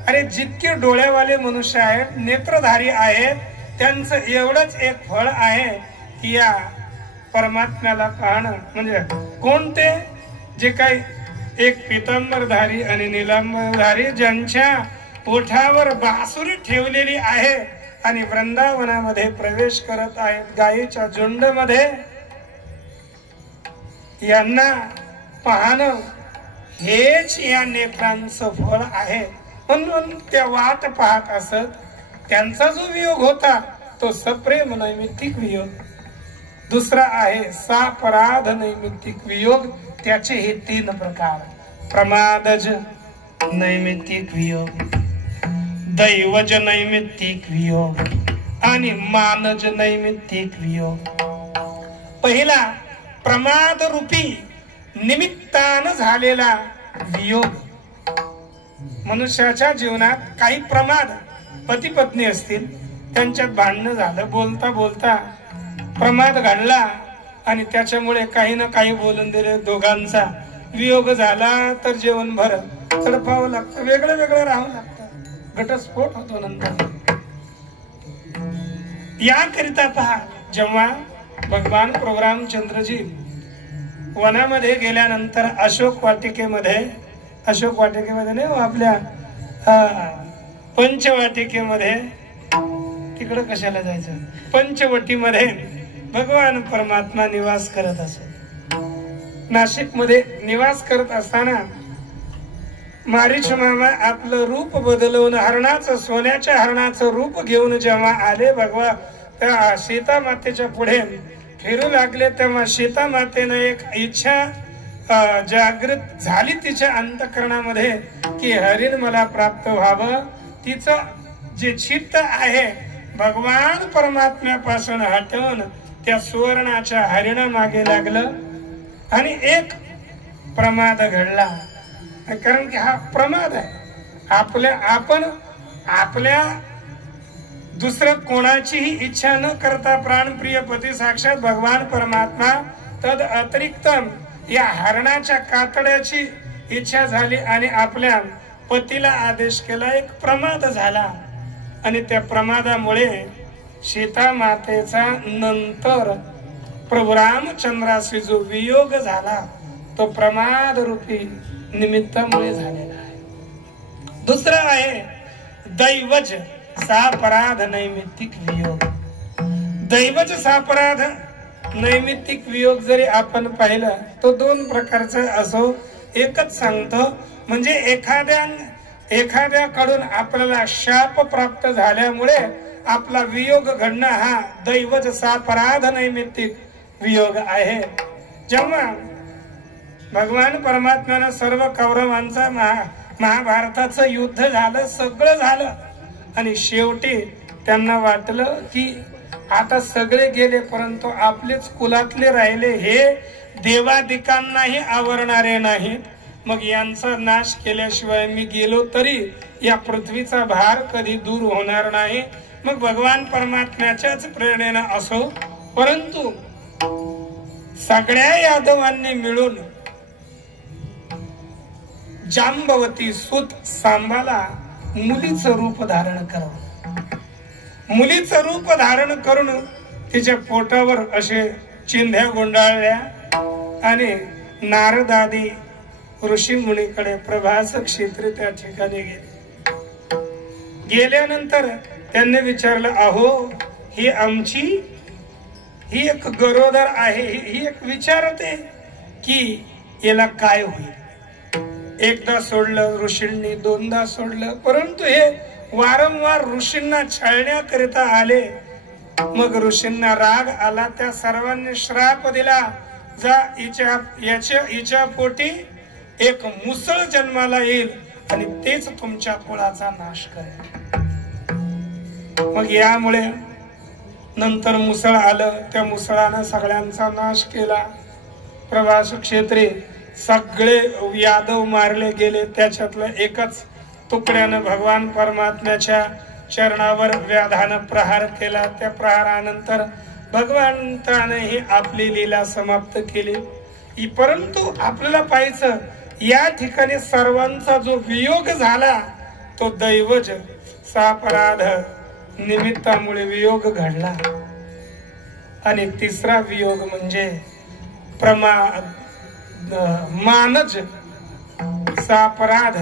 अरे जितके डोळ्यावाले मनुष्य आहेत, नेत्रधारी आहेत, त्यांचं एवढंच एक फळ आहे की या परमात्म्याला पाहणं. म्हणजे कोणते? जे काही एक पितांबरधारी आणि निलांबरधारी ज्यांच्या ओठावर बासुरी ठेवलेली आहे आणि वृंदावनामध्ये प्रवेश करत आहेत गायीच्या झुंडमध्ये, यांना पाहणं हेच या नेत्रांचं फळ आहे. म्हणून त्या वाट पाहत असत. त्यांचा जो वियोग होता तो सप्रेम नैमित्तिक वियोग. दुसरा आहे सापराध नैमित्तिक वियोग. त्याचे हे 3 प्रकार: प्रमादज नैमित्तिक वियोग, दैवज नैमित्तिक वियोग आणि मानज नैमित्तिक वियोग. पहिला प्रमाद रूपी निमित्तानं झालेला वियोग. मनुष्याच्या जीवनात काही प्रमाद, पती पत्नी असतील, त्यांच्यात भांडणं झालं, बोलता बोलता प्रमाद घडला आणि त्याच्यामुळे काही ना काही बोलून दिले. दोघांचा वियोग झाला तर जेवण भर तडपावं लागतं, वेगळं वेगळं राहावं लागतं, घटस्फोट होतो नंतर. याकरिता पहा, जेव्हा भगवान प्रभू रामचंद्रजी वनामध्ये गेल्यानंतर अशोक वाटिकेमध्ये नाही, आपल्या पंचवाटिकेमध्ये, तिकडं कशाला जायचं, पंचवटीमध्ये भगवान परमात्मा निवास करत असत. नाशिक मध्ये निवास करत असताना मारीच मामा आपलं रूप बदलवून हरणाचं, सोन्याच्या हरणाचं रूप घेऊन जेव्हा आले, भगवान त्या सीता मातेच्या पुढे फिरू लागले, तेव्हा सीता मातेनं एक इच्छा जागृत झाली तिच्या अंतःकरणामध्ये की हरिण मला प्राप्त व्हावं. तिचं जे चित्त आहे भगवान परमात्म्यापासून हटवून त्या सुवर्णाच्या हरिणा मागे लागलं आणि एक प्रमाद घडला. कारण की हा प्रमाद आहे. आपण आपल्या दुसरं कोणाचीही इच्छा न करता प्राणप्रिय पती साक्षात भगवान परमात्मा तद अतिरिक्त या हरणाच्या कातड्याची इच्छा झाली आणि आपल्या पतीला आदेश केला. एक प्रमाद झाला आणि त्या प्रमादामुळे सीता मातेचा नंतर प्रभू रामचंद्राशी जो वियोग झाला तो प्रमाद रूपी निमित्तामुळे झालेला आहे. दुसरा आहे दैवज सापराध नैमित्तिक वियोग. दैवज सापराध नैमित्तिक वियोग जरी आपण पाहिलं तो 2 प्रकारचा असो. एकच सांगतो, म्हणजे एखाद्याकडून आपल्याला शाप प्राप्त झाल्यामुळे आपला वियोग घडणं हा दैवज सापराध नैमित्तिक वियोग आहे. जेव्हा भगवान परमात्म्यानं सर्व कौरवांचा महाभारताचं युद्ध झालं, सगळं झालं आणि शेवटी त्यांना वाटलं की आता सगळे गेले परंतु आपलेच कुलातले राहिले, हे देवादिकांनाही आवरणारे नाहीत, मग यांचा नाश केल्याशिवाय मी गेलो तरी या पृथ्वीचा भार कधी दूर होणार नाही. मग भगवान परमात्म्याच्याच प्रेरणेनं असो, परंतु सगळ्या यादवांनी मिळून जांबवती सूत सांबाला मुलीचं रूप धारण करावं. मुलीचं रूप धारण करून तिच्या पोटावर असे चिंध्या गुंडाळल्या आणि नारदादी ऋषी मुनीकडे प्रभास क्षेत्री त्या ठिकाणी गेले. गेल्यानंतर त्यांनी विचारलं, अहो ही आमची ही एक गरोदर आहे, ही एक विचारते की याला काय होईल. एकदा सोडलं ऋषींनी, दोनदा सोडलं, परंतु हे वारंवार ऋषींना छळण्याकरिता आले. मग ऋषींना राग आला, त्या सर्वांनी श्राप दिला, जा हिच्या पोटी एक मुसळ जन्माला येईल आणि तेच तुमच्या कुळाचा नाश करेल. मग यामुळे नंतर मुसळ आलं, त्या मुसळानं सगळ्यांचा नाश केला. प्रभास क्षेत्री सगळे यादव मारले गेले. त्याच्यातलं एकच तुकड्यानं भगवान परमात्म्याच्या चरणावर व्याधानं प्रहार केला. त्या प्रहारानंतर भगवंतानेही आपली लीला समाप्त केली. परंतु आपल्याला पाहायचं या ठिकाणी सर्वांचा जो वियोग झाला तो दैवज सापराध निमित्तामुळे वियोग घडला. आणि तिसरा वियोग म्हणजे मानज सापराध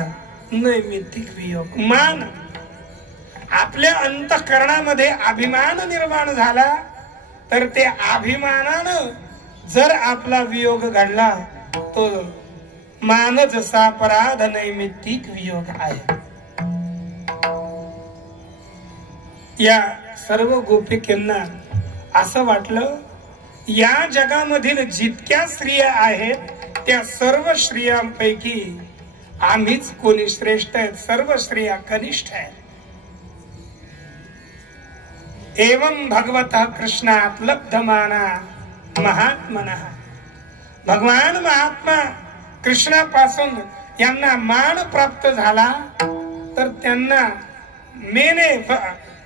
नैमित्तिक वियोग. मान, आपल्या अंतःकरणामध्ये अभिमान निर्माण झाला तर ते अभिमानानं जर आपला वियोग घडला तो मानज सापराध नैमित्तिक वियोग आहे. या सर्व गोपिकांना असं वाटलं या जगामधील जितक्या स्त्रिया आहेत त्या सर्व स्त्रियांपैकी आम्हीच कोणी श्रेष्ठ आहेत, सर्व स्त्रिया कनिष्ठ आहेत. एवं भगवतः कृष्णात लब्धमाना महात्मनः. भगवान महात्मा कृष्णापासून यांना मान प्राप्त झाला तर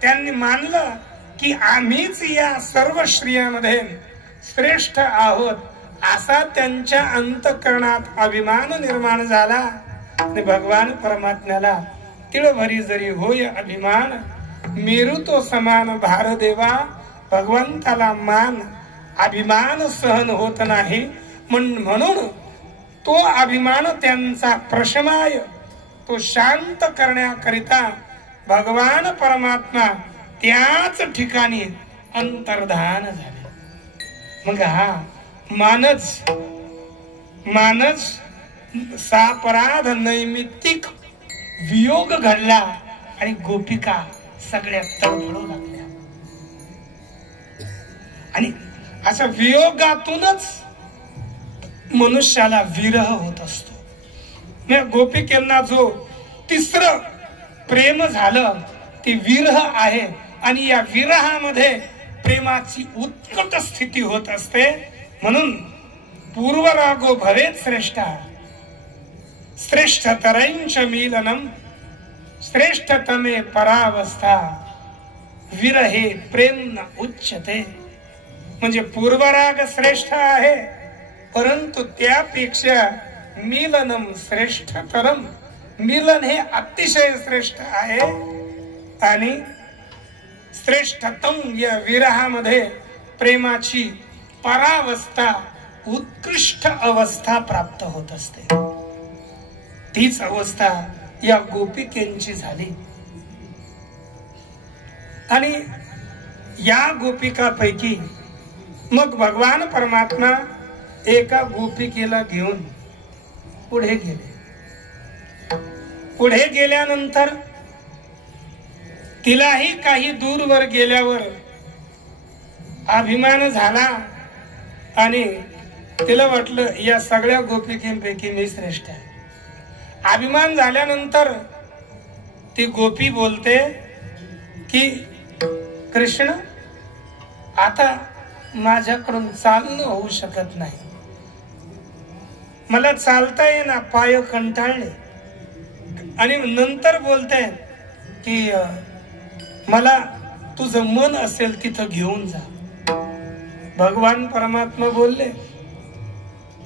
त्यांनी मानलं की आम्हीच या सर्व स्त्रियांमध्ये श्रेष्ठ आहोत, असा त्यांच्या अंतःकरणात अभिमान निर्माण झाला. आणि भगवान परमात्म्याला तिळभरी जरी होय अभिमान, मेरू तो समान भार देवा. भगवंताला मान अभिमान सहन होत नाही, म्हणून तो अभिमान त्यांचा प्रशमाय, तो शांत करण्याकरिता भगवान परमात्मा त्याच ठिकाणी अंतर्धान झाले. मग हा मानज सापराध नैमित्तिक वियोग घडला आणि गोपिका सगळ्या तळमळू लागल्या. आणि अशा वियोगातूनच मनुष्याला विरह होत असतो. गोपिकांना जो तिसरं प्रेम झालं ते विरह आहे आणि या विरहामध्ये प्रेमाची उत्कट स्थिती होत असते. म्हणून पूर्वरागो भवेत श्रेष्ठा, श्रेष्ठतरंच मीलनम, श्रेष्ठतमे परावस्था, विरहे प्रेम न उच्चते. म्हणजे पूर्वराग श्रेष्ठ आहे परंतु त्यापेक्षा मिलनम श्रेष्ठतरम, मिलन हे अतिशय श्रेष्ठ आहे. आणि श्रेष्ठतम या विरहामध्ये प्रेमाची परावस्था, उत्कृष्ट अवस्था प्राप्त होत असते. तीच अवस्था या गोपिकांची झाली. आणि या गोपिकापैकी मग भगवान परमात्मा एका गोपिकेला घेऊन पुढे गेले. पुढे गेल्यानंतर तिलाही काही दूरवर गेल्यावर अभिमान झाला आणि तिला वाटलं या सगळ्या गोपिकांपैकी मी श्रेष्ठ आहे. अभिमान झाल्यानंतर ती गोपी बोलते की कृष्ण आता माझ्याकडून चालणं होऊ शकत नाही, मला चालता येईना, पाय कंटाळले. आणि नंतर बोलते की मला तुझं मन असेल तिथं घेऊन जा. भगवान परमात्मा बोलले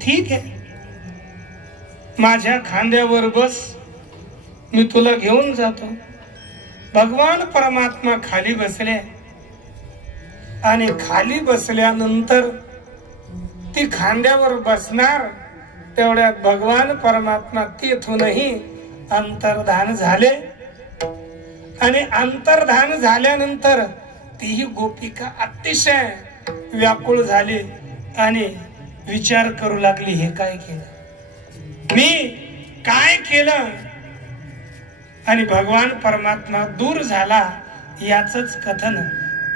ठीक आहे, माझ्या खांद्यावर बस, मी तुला घेऊन जातो. भगवान परमात्मा खाली बसले आणि खाली बसल्यानंतर ती खांद्यावर बसणार तेवढ्यात भगवान परमात्मा तिथूनही अंतर्धान झाले. आणि अंतर्धान झाल्यानंतर तीही गोपिका अतिशय व्याकुळ झाली आणि विचार करू लागली, हे काय केलं, मी काय केलं. आणि भगवान परमात्मा दूर झाला. याचंच कथन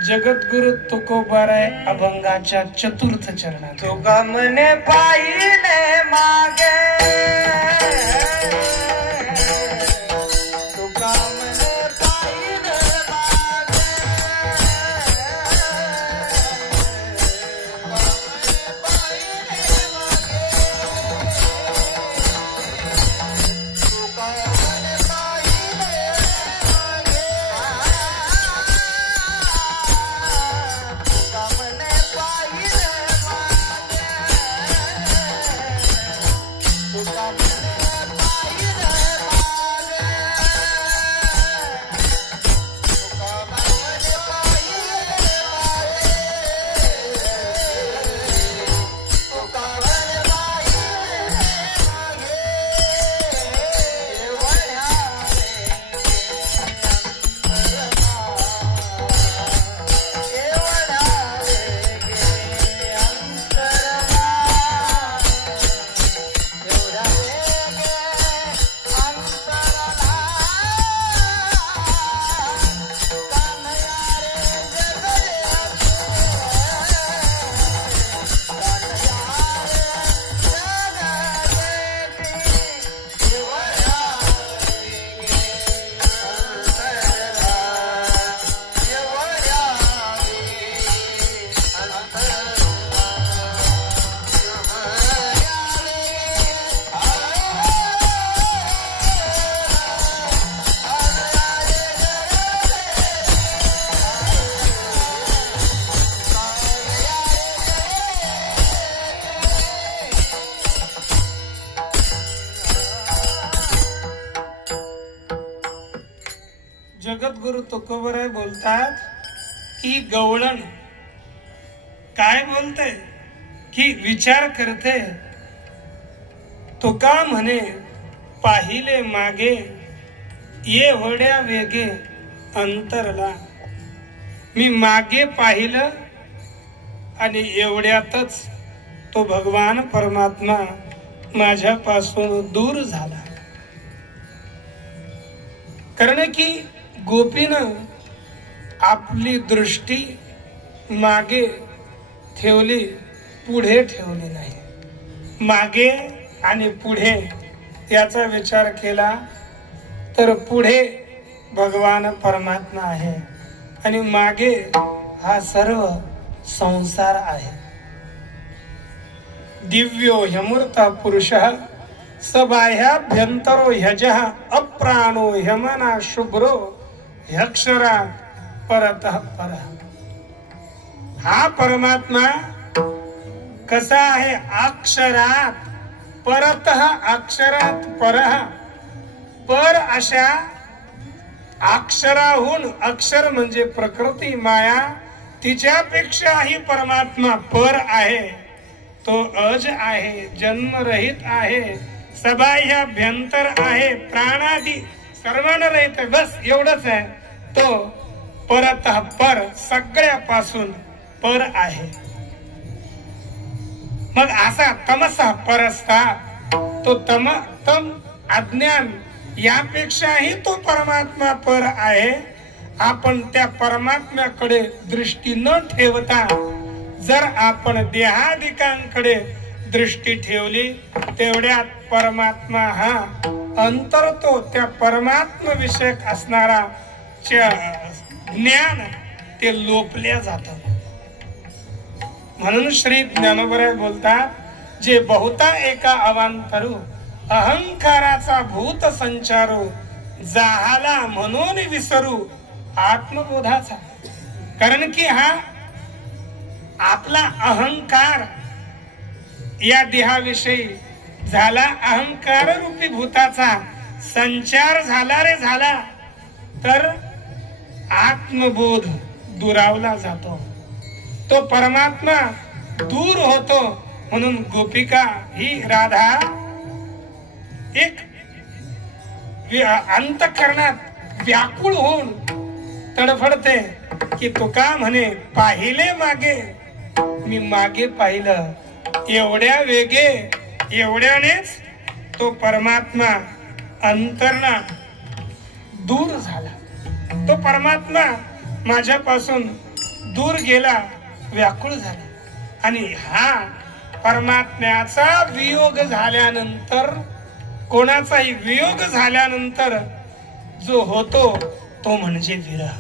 जगद्गुरु तुकोबाराय अभंगाच्या चतुर्थ चरणात. तुका मने पाहिले मागे, तुका मने पाहिले मागे, तुका मने पाहिले मागे, तुका मने पाहिले मागे, तुका जगद्गुरु तुकोबाराय बोलतात की गवळण काय बोलते की विचार करते. तुका म्हणे पाहिले मागे, ये होड्या वेगे अंतरला. मी मागे पाहिलं आणि एवढ्यातच तो भगवान परमात्मा माझ्यापासून दूर झाला. कारण की गोपीनं आपली दृष्टी मागे ठेवली, पुढे ठेवली नाही. मागे आणि पुढे याचा विचार केला तर पुढे भगवान परमात्मा आहे आणि मागे हा सर्व संसार आहे. दिव्यो ह्यमूर्त पुरुषः सबाह्याभ्यंतरो ह्यजः अप्राणो ह्यमना शुभ्रो ह्यक्षरा परतः परः. हा परमात्मा कसा आहे, अक्षरात परतः अक्षरात परः. पर अशा अक्षराहून, अक्षर म्हणजे प्रकृती माया, तिच्यापेक्षाही परमात्मा पर आहे. तो अज आहे, जन्मरहित आहे, सबाह्याभ्यंतर आहे, प्राणादी सर्वांना रहित. बस एवढंच आहे. तो परतः पर, सगळ्यापासून पर आहे. मग असा तमसा परस्ता, तो तम अज्ञान यापेक्षाही तो परमात्मा पर आहे. आपण त्या परमात्म्याकडे दृष्टी न ठेवता जर आपण देहादिकांकडे दृष्टी ठेवली तेवढ्यात परमात्मा हा अंतरतो त्या परमात्म विषयक असणारा ज्ञान ते लोपल्या जात. म्हणून श्री ज्ञानोबराय बोलतात जे बहुता एका अवांतरू अहंकाराचा भूत संचारू जाहाला म्हणून विसरू आत्मबोधाचा. कारण की हा आपला अहंकार या देहाविषयी झाला अहंकार रूपी भूताचा संचार झाला रे झाला तर आत्मबोध दुरावला जातो, तो परमात्मा दूर होतो. म्हणून गोपिका ही राधा एक अंतःकरणात व्याकुळ होऊन तडफडते की तुका म्हणे पाहिले मागे मी मागे पाहिलं. एवढ्या वेगे एवढ्यानेच तो परमात्मा अंतर्ना दूर झाला. तो परमात्मा माझ्यापासून दूर गेला, व्याकुळ झाला. आणि हा परमात्म्याचा वियोग झाल्यानंतर, कोणाचाही वियोग झाल्यानंतर जो होतो तो म्हणजे विरह.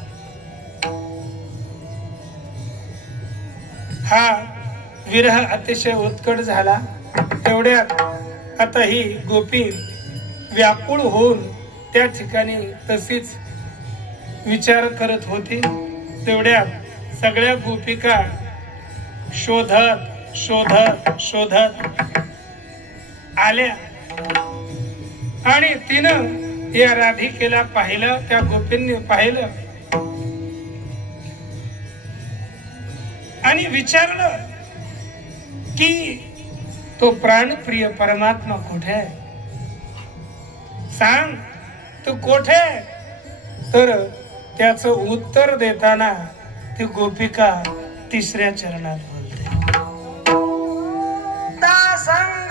हा विरह अतिशय उत्कट झाला. तेवढ्यात आता ही गोपी व्याकुळ होऊन त्या ठिकाणी तशीच विचार करत होती. तेवढ्यात सगळ्या गोपिका शोधत शोधत शोधत आल्या आणि तिनं या राधिकेला पाहिलं, त्या गोपींनी पाहिलं आणि विचारलं की तो प्राणप्रिय परमात्मा कुठे आहे, सांग तू कुठे. तर त्याचं उत्तर देताना ती गोपिका तिसऱ्या चरणात बोलते, दासंग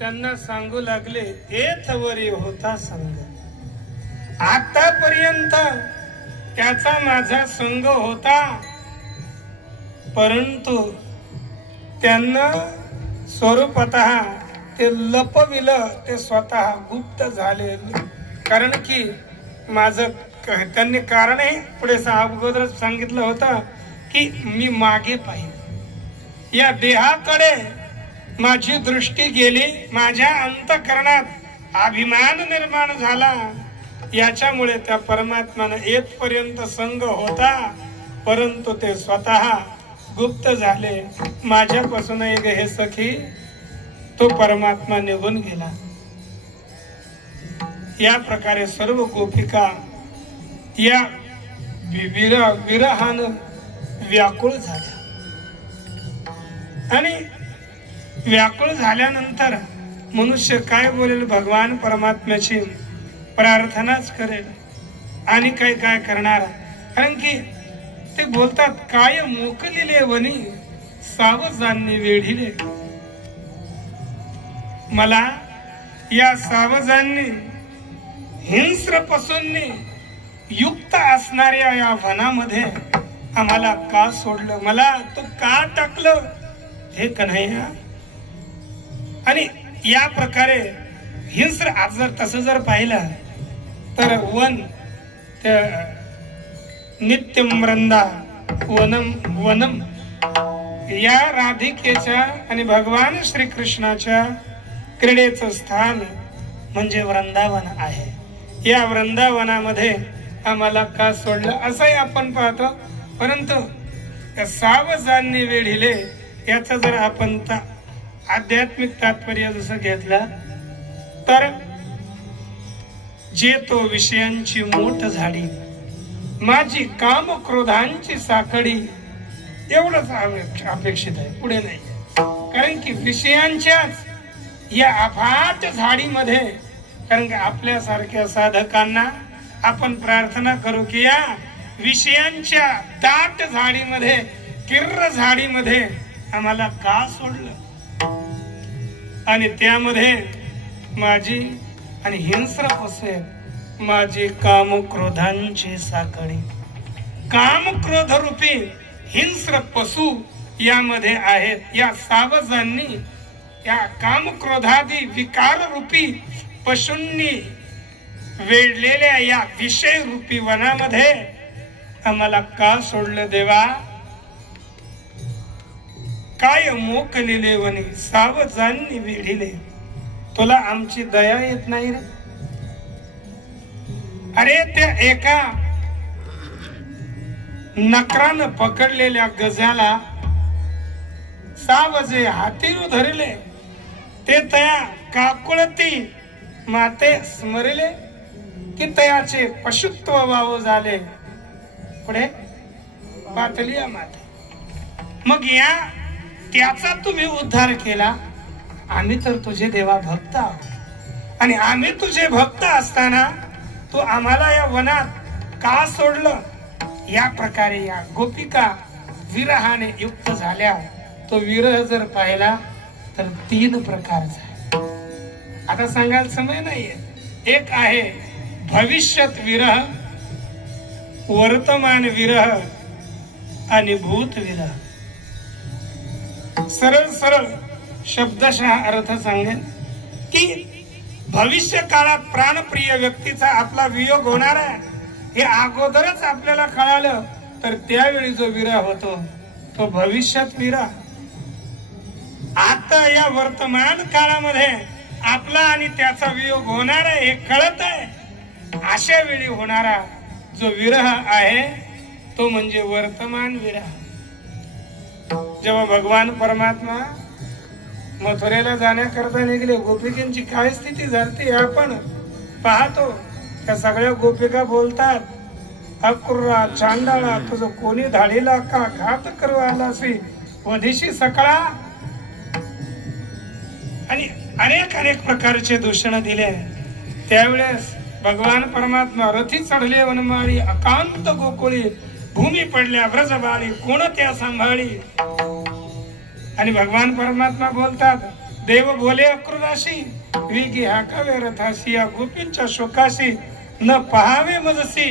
त्यांना सांगू लागले, एथवरी होता संग. आतापर्यंत त्याचा माझा संग होता, परंतु त्यांना स्वरूपतः ते लपविलं, ते स्वतः गुप्त झाले. कारण की माझं त्यांनी कारणही पुढे अगोदरच सांगितलं होतं की मी मागे पाहिजे, या देहाकडे माझी दृष्टी गेली, माझ्या अंतःकरणात अभिमान निर्माण झाला. याच्यामुळे त्या परमात्म्याने येथपर्यंत संग होता, परंतु ते स्वतः गुप्त झाले माझ्यापासून एक हे सखी, तो परमात्मा निघून गेला. या प्रकारे सर्व गोपिका या विरहानं व्याकुळ झाल्या. आणि व्याकुळ झाल्यानंतर मनुष्य काय बोलेल? भगवान परमात्म्याची प्रार्थनाच करेल आणि काय काय करणार? कारण की ते बोलतात, काय मोकलिले वनी सावजांनी वेढिले. मला या सावजांनी हिंस्र पासून युक्त असणाऱ्या या वनामध्ये आम्हाला का सोडलं? मला तू का टाकलं हे कन्हैया? आणि या प्रकारे हिंस्र आज जर तसं जर पाहिलं तर वन नित्यम वृंदा वनम वनम या राधिकेच्या आणि भगवान श्रीकृष्णाच्या क्रीडेचं स्थान म्हणजे वृंदावन आहे. या वृंदावनामध्ये आम्हाला का सोडलं असंही आपण पाहतो. परंतु सावजांनी वेढिले याचा जर आपण आध्यात्मिक तात्पर्य जसं घेतलं तर जे तो विषयांची मोठ झाडी, माझी काम क्रोधांची साखडी, एवढंच अपेक्षित आहे, पुढे नाही. कारण की विषयांच्याच या अफाट झाडीमध्ये, कारण की आपल्यासारख्या साधकांना आपण प्रार्थना करू की या विषयांच्या दाट झाडीमध्ये, किर्र झाडीमध्ये आम्हाला का सोडलं? आणि त्यामध्ये माझी आणि हिंस्र पसे माझी काम क्रोधांची साखळी. काम क्रोध रूपी हिंस्र पशु यामध्ये आहेत. या सावजांनी या काम क्रोधादी विकार रूपी पशूंनी वेढलेल्या या विषय रूपी वनामध्ये आम्हाला का सोडलं देवा? काय मोकलेले वनी सावजांनी वेढिले. तुला आमची दया येत नाही रे? अरे त्या एका नकरानं पकडलेल्या गजाला सावजे हातीरू धरले, ते तया काकुळती माते स्मरले की तयाचे पशुत्व वाव झाले. पुढे पातलिया माते. मग या त्याचा तुम्ही उद्धार केला. आम्ही तर तुझे देवा भक्त आहोत आणि आम्ही तुझे भक्त असताना तू आम्हाला या वनात का सोडलं? या प्रकारे या गोपिका विरहाने युक्त झाल्या. तो विरह जर पाहिला तर 3 प्रकारचा आहे. आता सांगायला समय नाहीये. एक आहे भविष्यत विरह, वर्तमान विरह आणि भूत विरह. सरळ सरळ शब्दशः अर्थ सांगेन की भविष्य काळात प्राणप्रिय व्यक्तीचा आपला वियोग होणार आहे हे अगोदरच आपल्याला कळालं तर त्यावेळी जो विरह होतो तो भविष्यात विरह. आता या वर्तमान काळामध्ये आपला आणि त्याचा वियोग होणार आहे हे कळत आहे. अशा वेळी होणारा जो विरह आहे तो म्हणजे वर्तमान विरह. जेव्हा भगवान परमात्मा मथुरेला जाण्याकरता निघले, गोपिकांची काय स्थिती झाली आपण पाहतो. त्या सगळ्या गोपिका बोलतात, अक्रूरा चांडाळा तुझं कोणी धाडीला का घात करू आलासी वधीशी सकळा. आणि अनेक अनेक प्रकारचे दूषण दिले. त्यावेळेस भगवान परमात्मा रथी चढले वनमाळी, अकांत गोकुळी भूमी पडल्या व्रजबाळी कोण त्या सांभाळी. आणि भगवान परमात्मा बोलतात, देव बोले अक्रूराशी वेगी हाकावे रथाशी, या गोपींच्या शोकाशी न पहावे मजसी.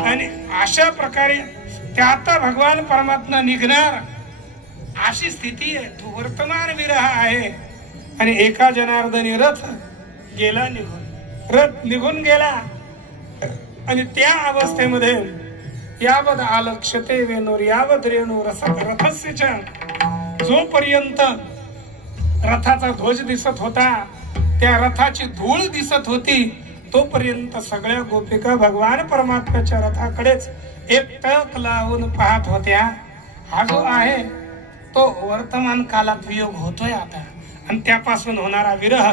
आणि अशा प्रकारे त्या आता भगवान परमात्मा निघणार अशी स्थिती आहे. तो वर्तमान विरह आहे. आणि एका जनार्दनी रथ गेला निघून, रथ निघून गेला. आणि त्या अवस्थेमध्ये यावद आलक्षते वेणूर यावद रेणू रथस्य, जोपर्यंत रथाचा ध्वज दिसत होता, त्या रथाची धूळ दिसत होती, तोपर्यंत सगळ्या गोपिका भगवान परमात्म्याच्या रथाकडेच एक टक लावून पाहत होत्या. हा जो आहे तो वर्तमान कालात वियोग होतोय आता, आणि त्यापासून होणारा विरह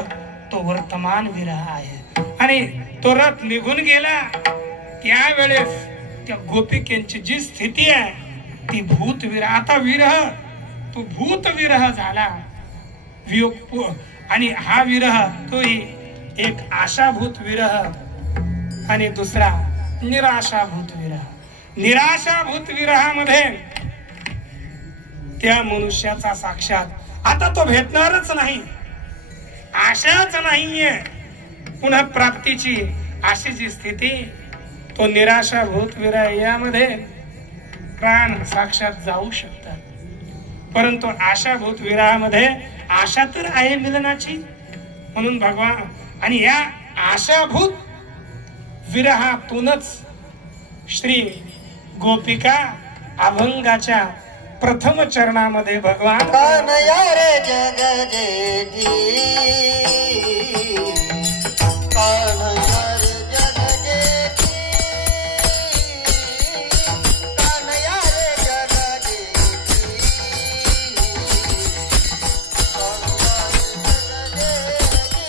तो वर्तमान विरह आहे. आणि तो रथ निघून गेला त्यावेळेस त्या गोपिकेंची जी स्थिती आहे ती भूत विरह. आता विरह तो भूत विरह झाला, वियोग. आणि हा विरह तोही एक आशाभूत विरह आणि दुसरा निराशाभूत विरह. निराशाभूत विरहामध्ये त्या मनुष्याचा साक्षात आता तो भेटणारच नाही, आशाच नाहीये पुन्हा प्राप्तीची, अशी जी स्थिती, तो निराशाभूत विरह यामध्ये प्राण साक्षात जाऊ शकतात. परंतु आशाभूत विरहामध्ये आशा तर आहे मिलनाची, म्हणून भगवान. आणि या आशाभूत विरहातूनच श्री गोपिका अभंगाच्या प्रथम चरणामध्ये भगवान कानया रे जग जेठी, कानया रे जग जेठी, कानया रे जग जेठी, कानया रे जग जेठी.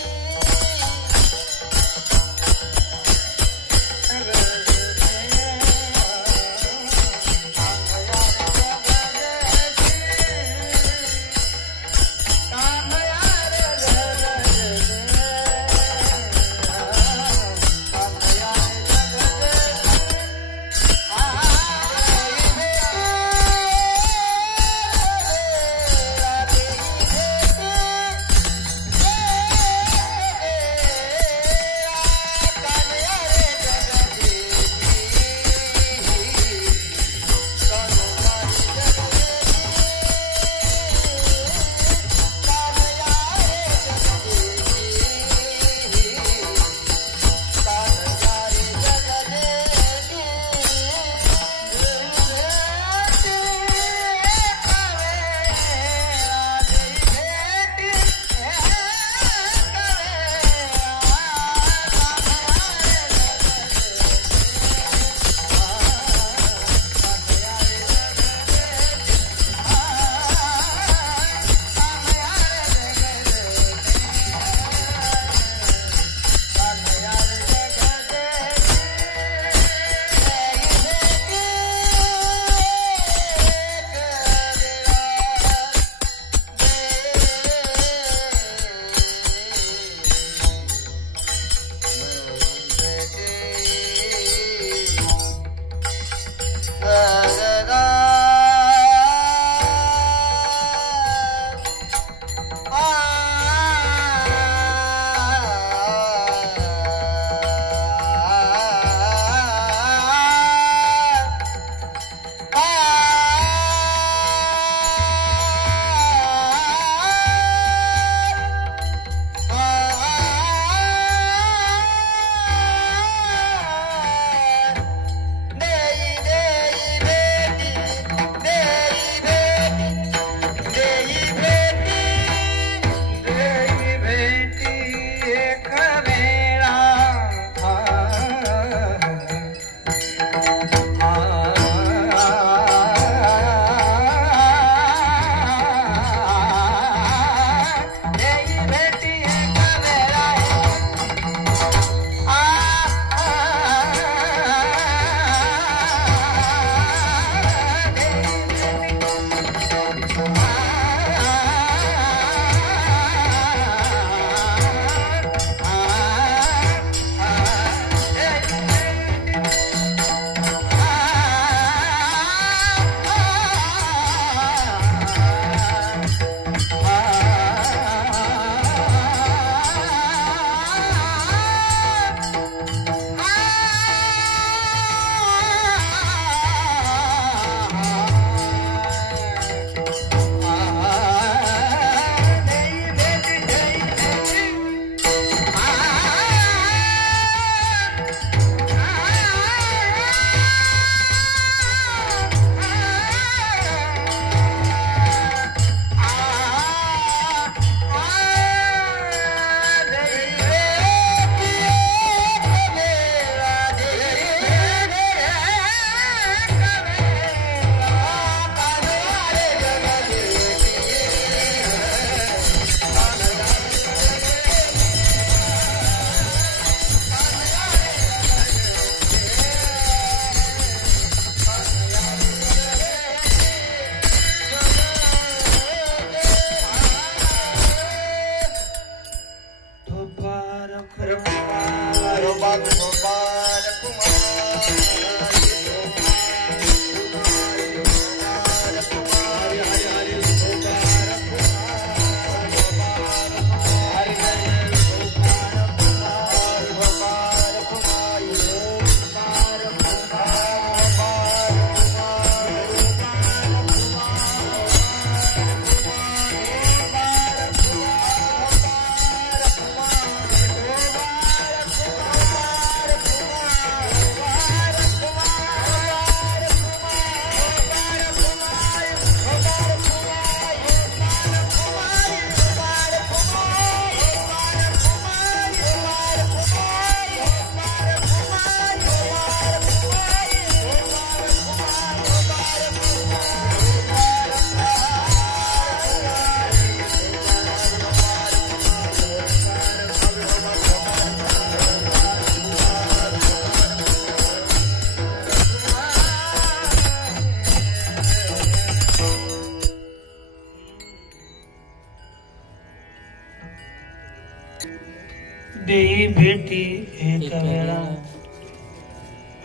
देई भेटी एक वेळा.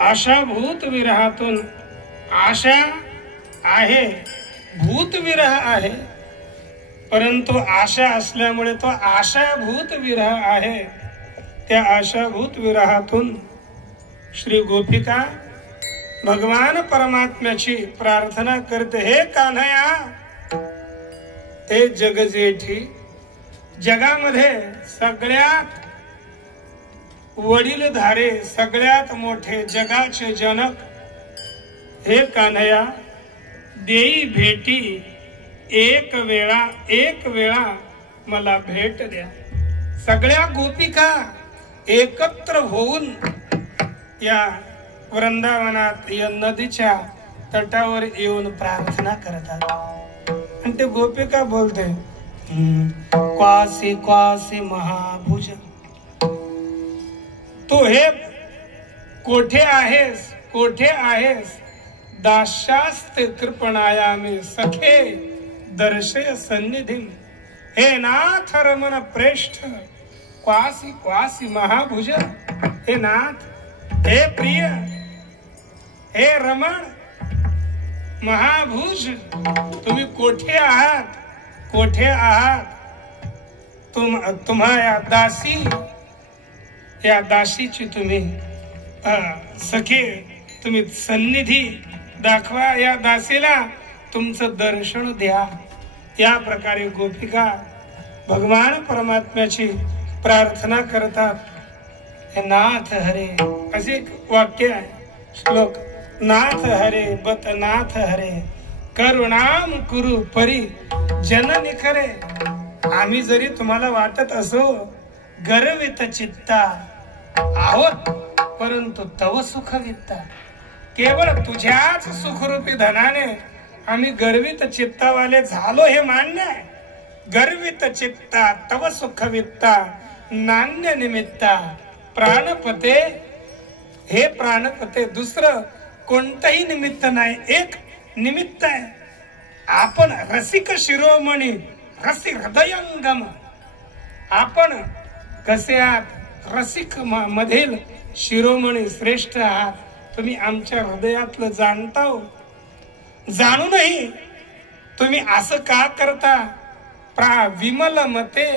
आशाभूत विरहातून, आशा आहे, भूत विरह आहे, परंतु आशा असल्यामुळे तो आशाभूत विरह आहे. त्या आशाभूत विरहातून श्री गोपिका भगवान परमात्म्याची प्रार्थना करते. हे कान्हया, हे जगजेठी, जगामध्ये सगळ्यात वडीलधारे, सगळ्यात मोठे, जगाचे जनक, हे कान्हया, देई भेटी एक वेळा मला भेट द्या. सगळ्या गोपिका एकत्र होऊन या वृंदावनात, या नदीच्या तटावर येऊन प्रार्थना करतात. आणि ते गोपिका बोलते, क्वासी क्वासी महाभुज, तू हे कोठे आहेस, कोठे आहेस? दास्यास्ते कृपणायामी सखे दर्शय सन्निधिम. हे नाथ रमण प्रेष्ठ, क्वासी क्वासी महाभुज. हे नाथ, हे प्रिय, हे रमण महाभुज, तुम्ही कोठे आहात, कोठे आहात? तुम्हा या दासीची तुम्ही सखे, तुम्ही सन्निधी दाखवा, या दासीला तुमचं दर्शन द्या. या प्रकारे गोपिका भगवान परमात्म्याची प्रार्थना करतात. हे नाथ हरे, असे एक वाक्य आहे, श्लोक. नाथ हरे बत नाथ हरे, करुणाम कुरु परी जन निखरे. आम्ही जरी तुम्हाला वाटत असो गर्वित चित्ता आहोत, परंतु तव सुख वित्ता. केवळ तुझ्याच सुखरूपी धनाने आम्ही गर्वित चित्तावाले झालो हे मान्य आहे. गर्वित चित्ता तव सुख वित्ता नान्य निमित्ता प्राणपते. हे प्राणपते, दुसरं कोणतंही निमित्त नाही, एक निमित्त आहे. आपण रसिक शिरोमणी, रसिक हृदयंगम. आपण कसे आहात? रसिक मधील शिरोमणी श्रेष्ठ आहात. तुम्ही आमच्या हृदयातलं जाणता हो. जाणूनही तुम्ही असं का करता? विमल मते,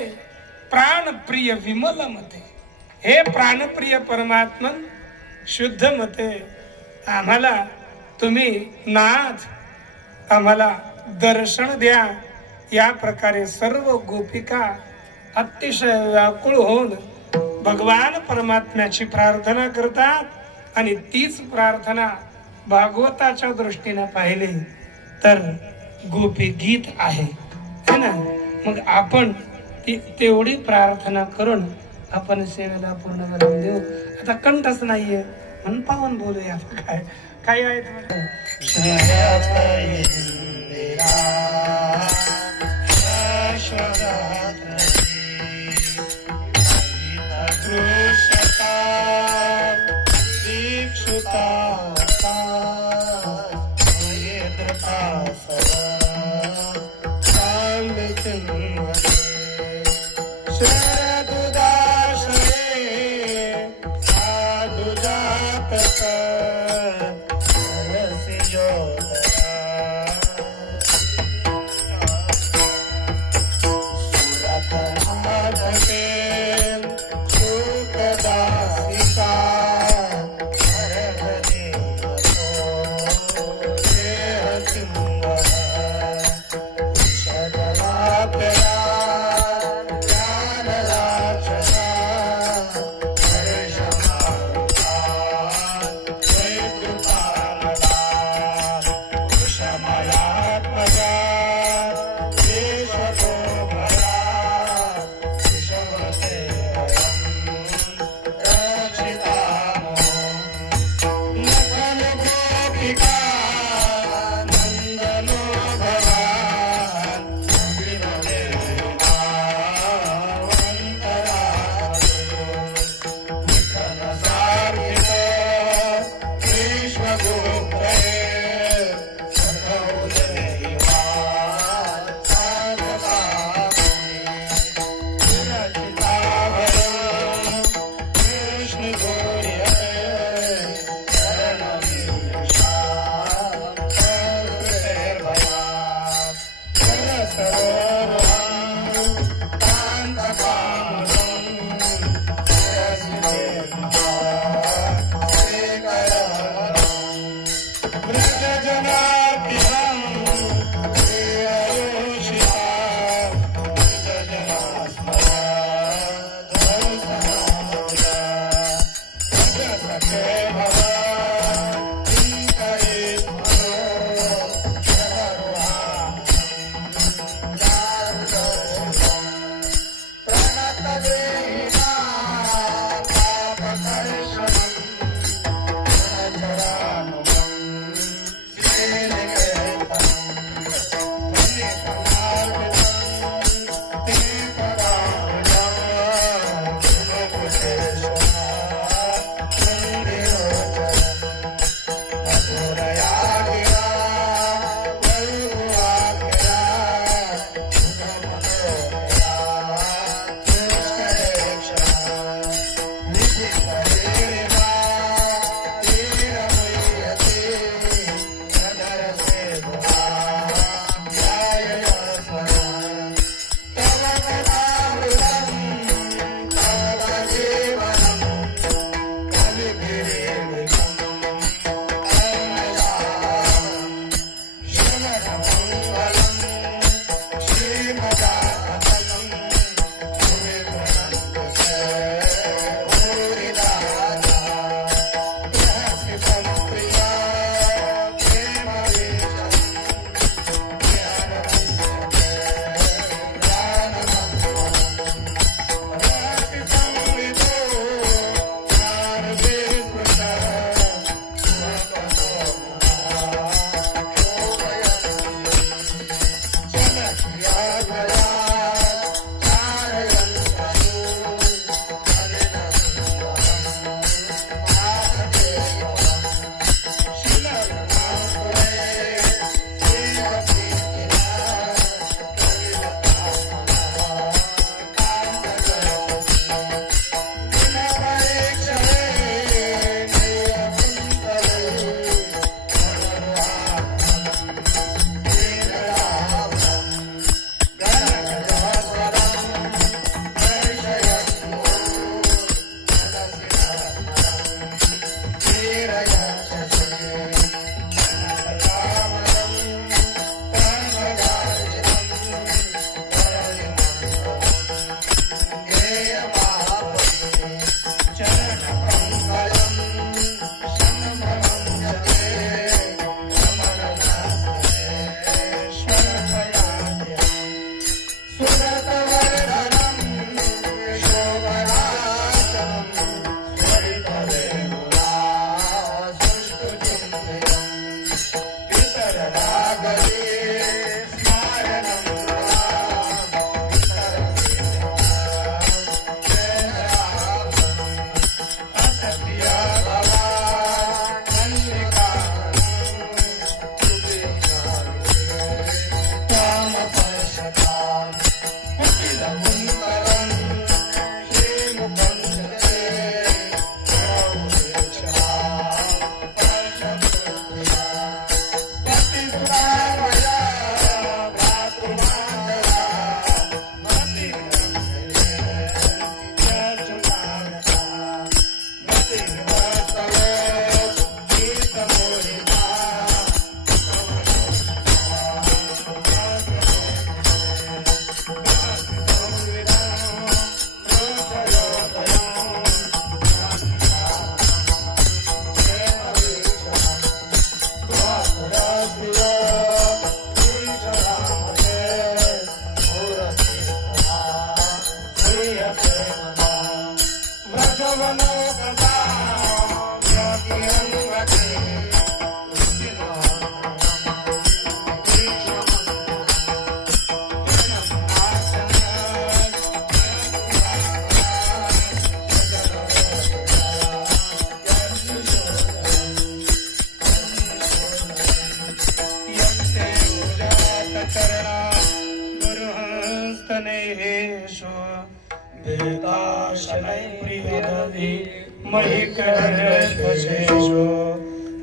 प्राणप्रिय विमल मते. हे प्राणप्रिय परमात्मन, शुद्ध मते, आम्हाला तुम्ही नाथ, आम्हाला दर्शन द्या. या प्रकारे सर्व गोपिका अतिशय व्याकुळ होऊन भगवान परमात्म्याची प्रार्थना करतात. आणि तीच प्रार्थना भागवताच्या दृष्टीने पाहिले तर गोपी गीत आहे ना. मग आपण तेवढी प्रार्थना करून आपण सेवेला पूर्ण करून देऊ. आता कंठच नाहीये म्हणून पावन बोलूया. काय काय आहे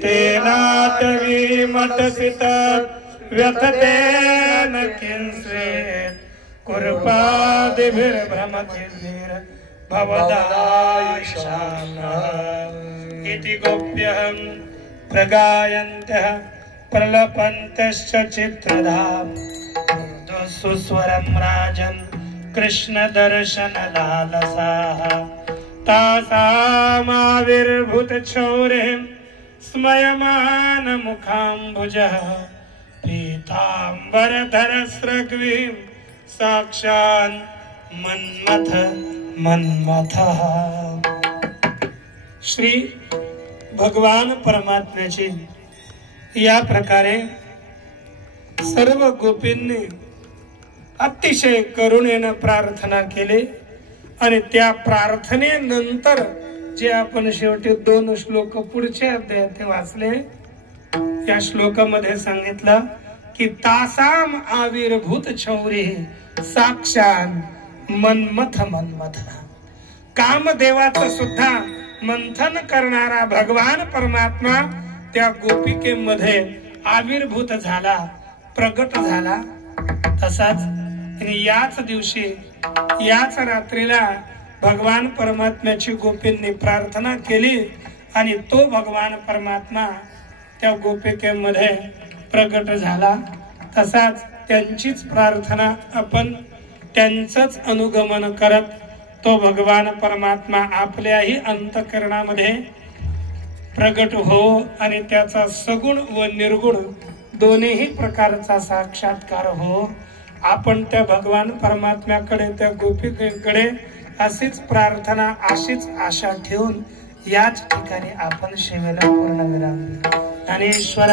तेनातवी मठसित व्यथतेन किंसे कुर्पादिभिर्भ्रमतिर्निर भवदायुषाः इति गोप्यहं प्रगायन्तः प्रलपन्तश्च चित्रधाम सुस्वरं राजन् कृष्णदर्शनलालसाः तासामाविर्भूतचौरिं स्मयमानमुखाम्बुजः पीताम्बरधरस्रग्वीं साक्षान् मन्मथः। श्री भगवान परमात्म्याची या प्रकारे सर्व गोपींनी अतिशय करुणेनं प्रार्थना केली आणि त्या प्रार्थनेनंतर जे आपण शेवटी 2 श्लोक पुढच्या अध्यायात वाचले, या श्लोकामध्ये सांगितलं की तासाम आविर्भूत छौरी साक्षात मन्मथ कामदेवाचं सुद्धा मंथन करणारा भगवान परमात्मा त्या गोपिकेमध्ये आविर्भूत झाला, प्रगट झाला। तसाच याच दिवशी याच रात्रीला भगवान परमात्म्याची गोपींनी प्रार्थना केली आणि तो भगवान परमात्मा त्या गोपिकेमध्ये प्रगट झाला। तसाच त्यांचीच प्रार्थना आपण त्यांचंच अनुगमन करत तो भगवान परमात्मा आपल्याही अंतःकरणामध्ये प्रगट हो आणि त्याचा सगुण व निर्गुण दोन्ही प्रकारचा साक्षात्कार हो। आपण त्या भगवान परमात्म्याकडे त्या गोपिकेकडे अशीच प्रार्थना अशीच आशा ठेवून याच ठिकाणी आपण सेवेला पूर्ण विराम देऊ। ज्ञानेश्वर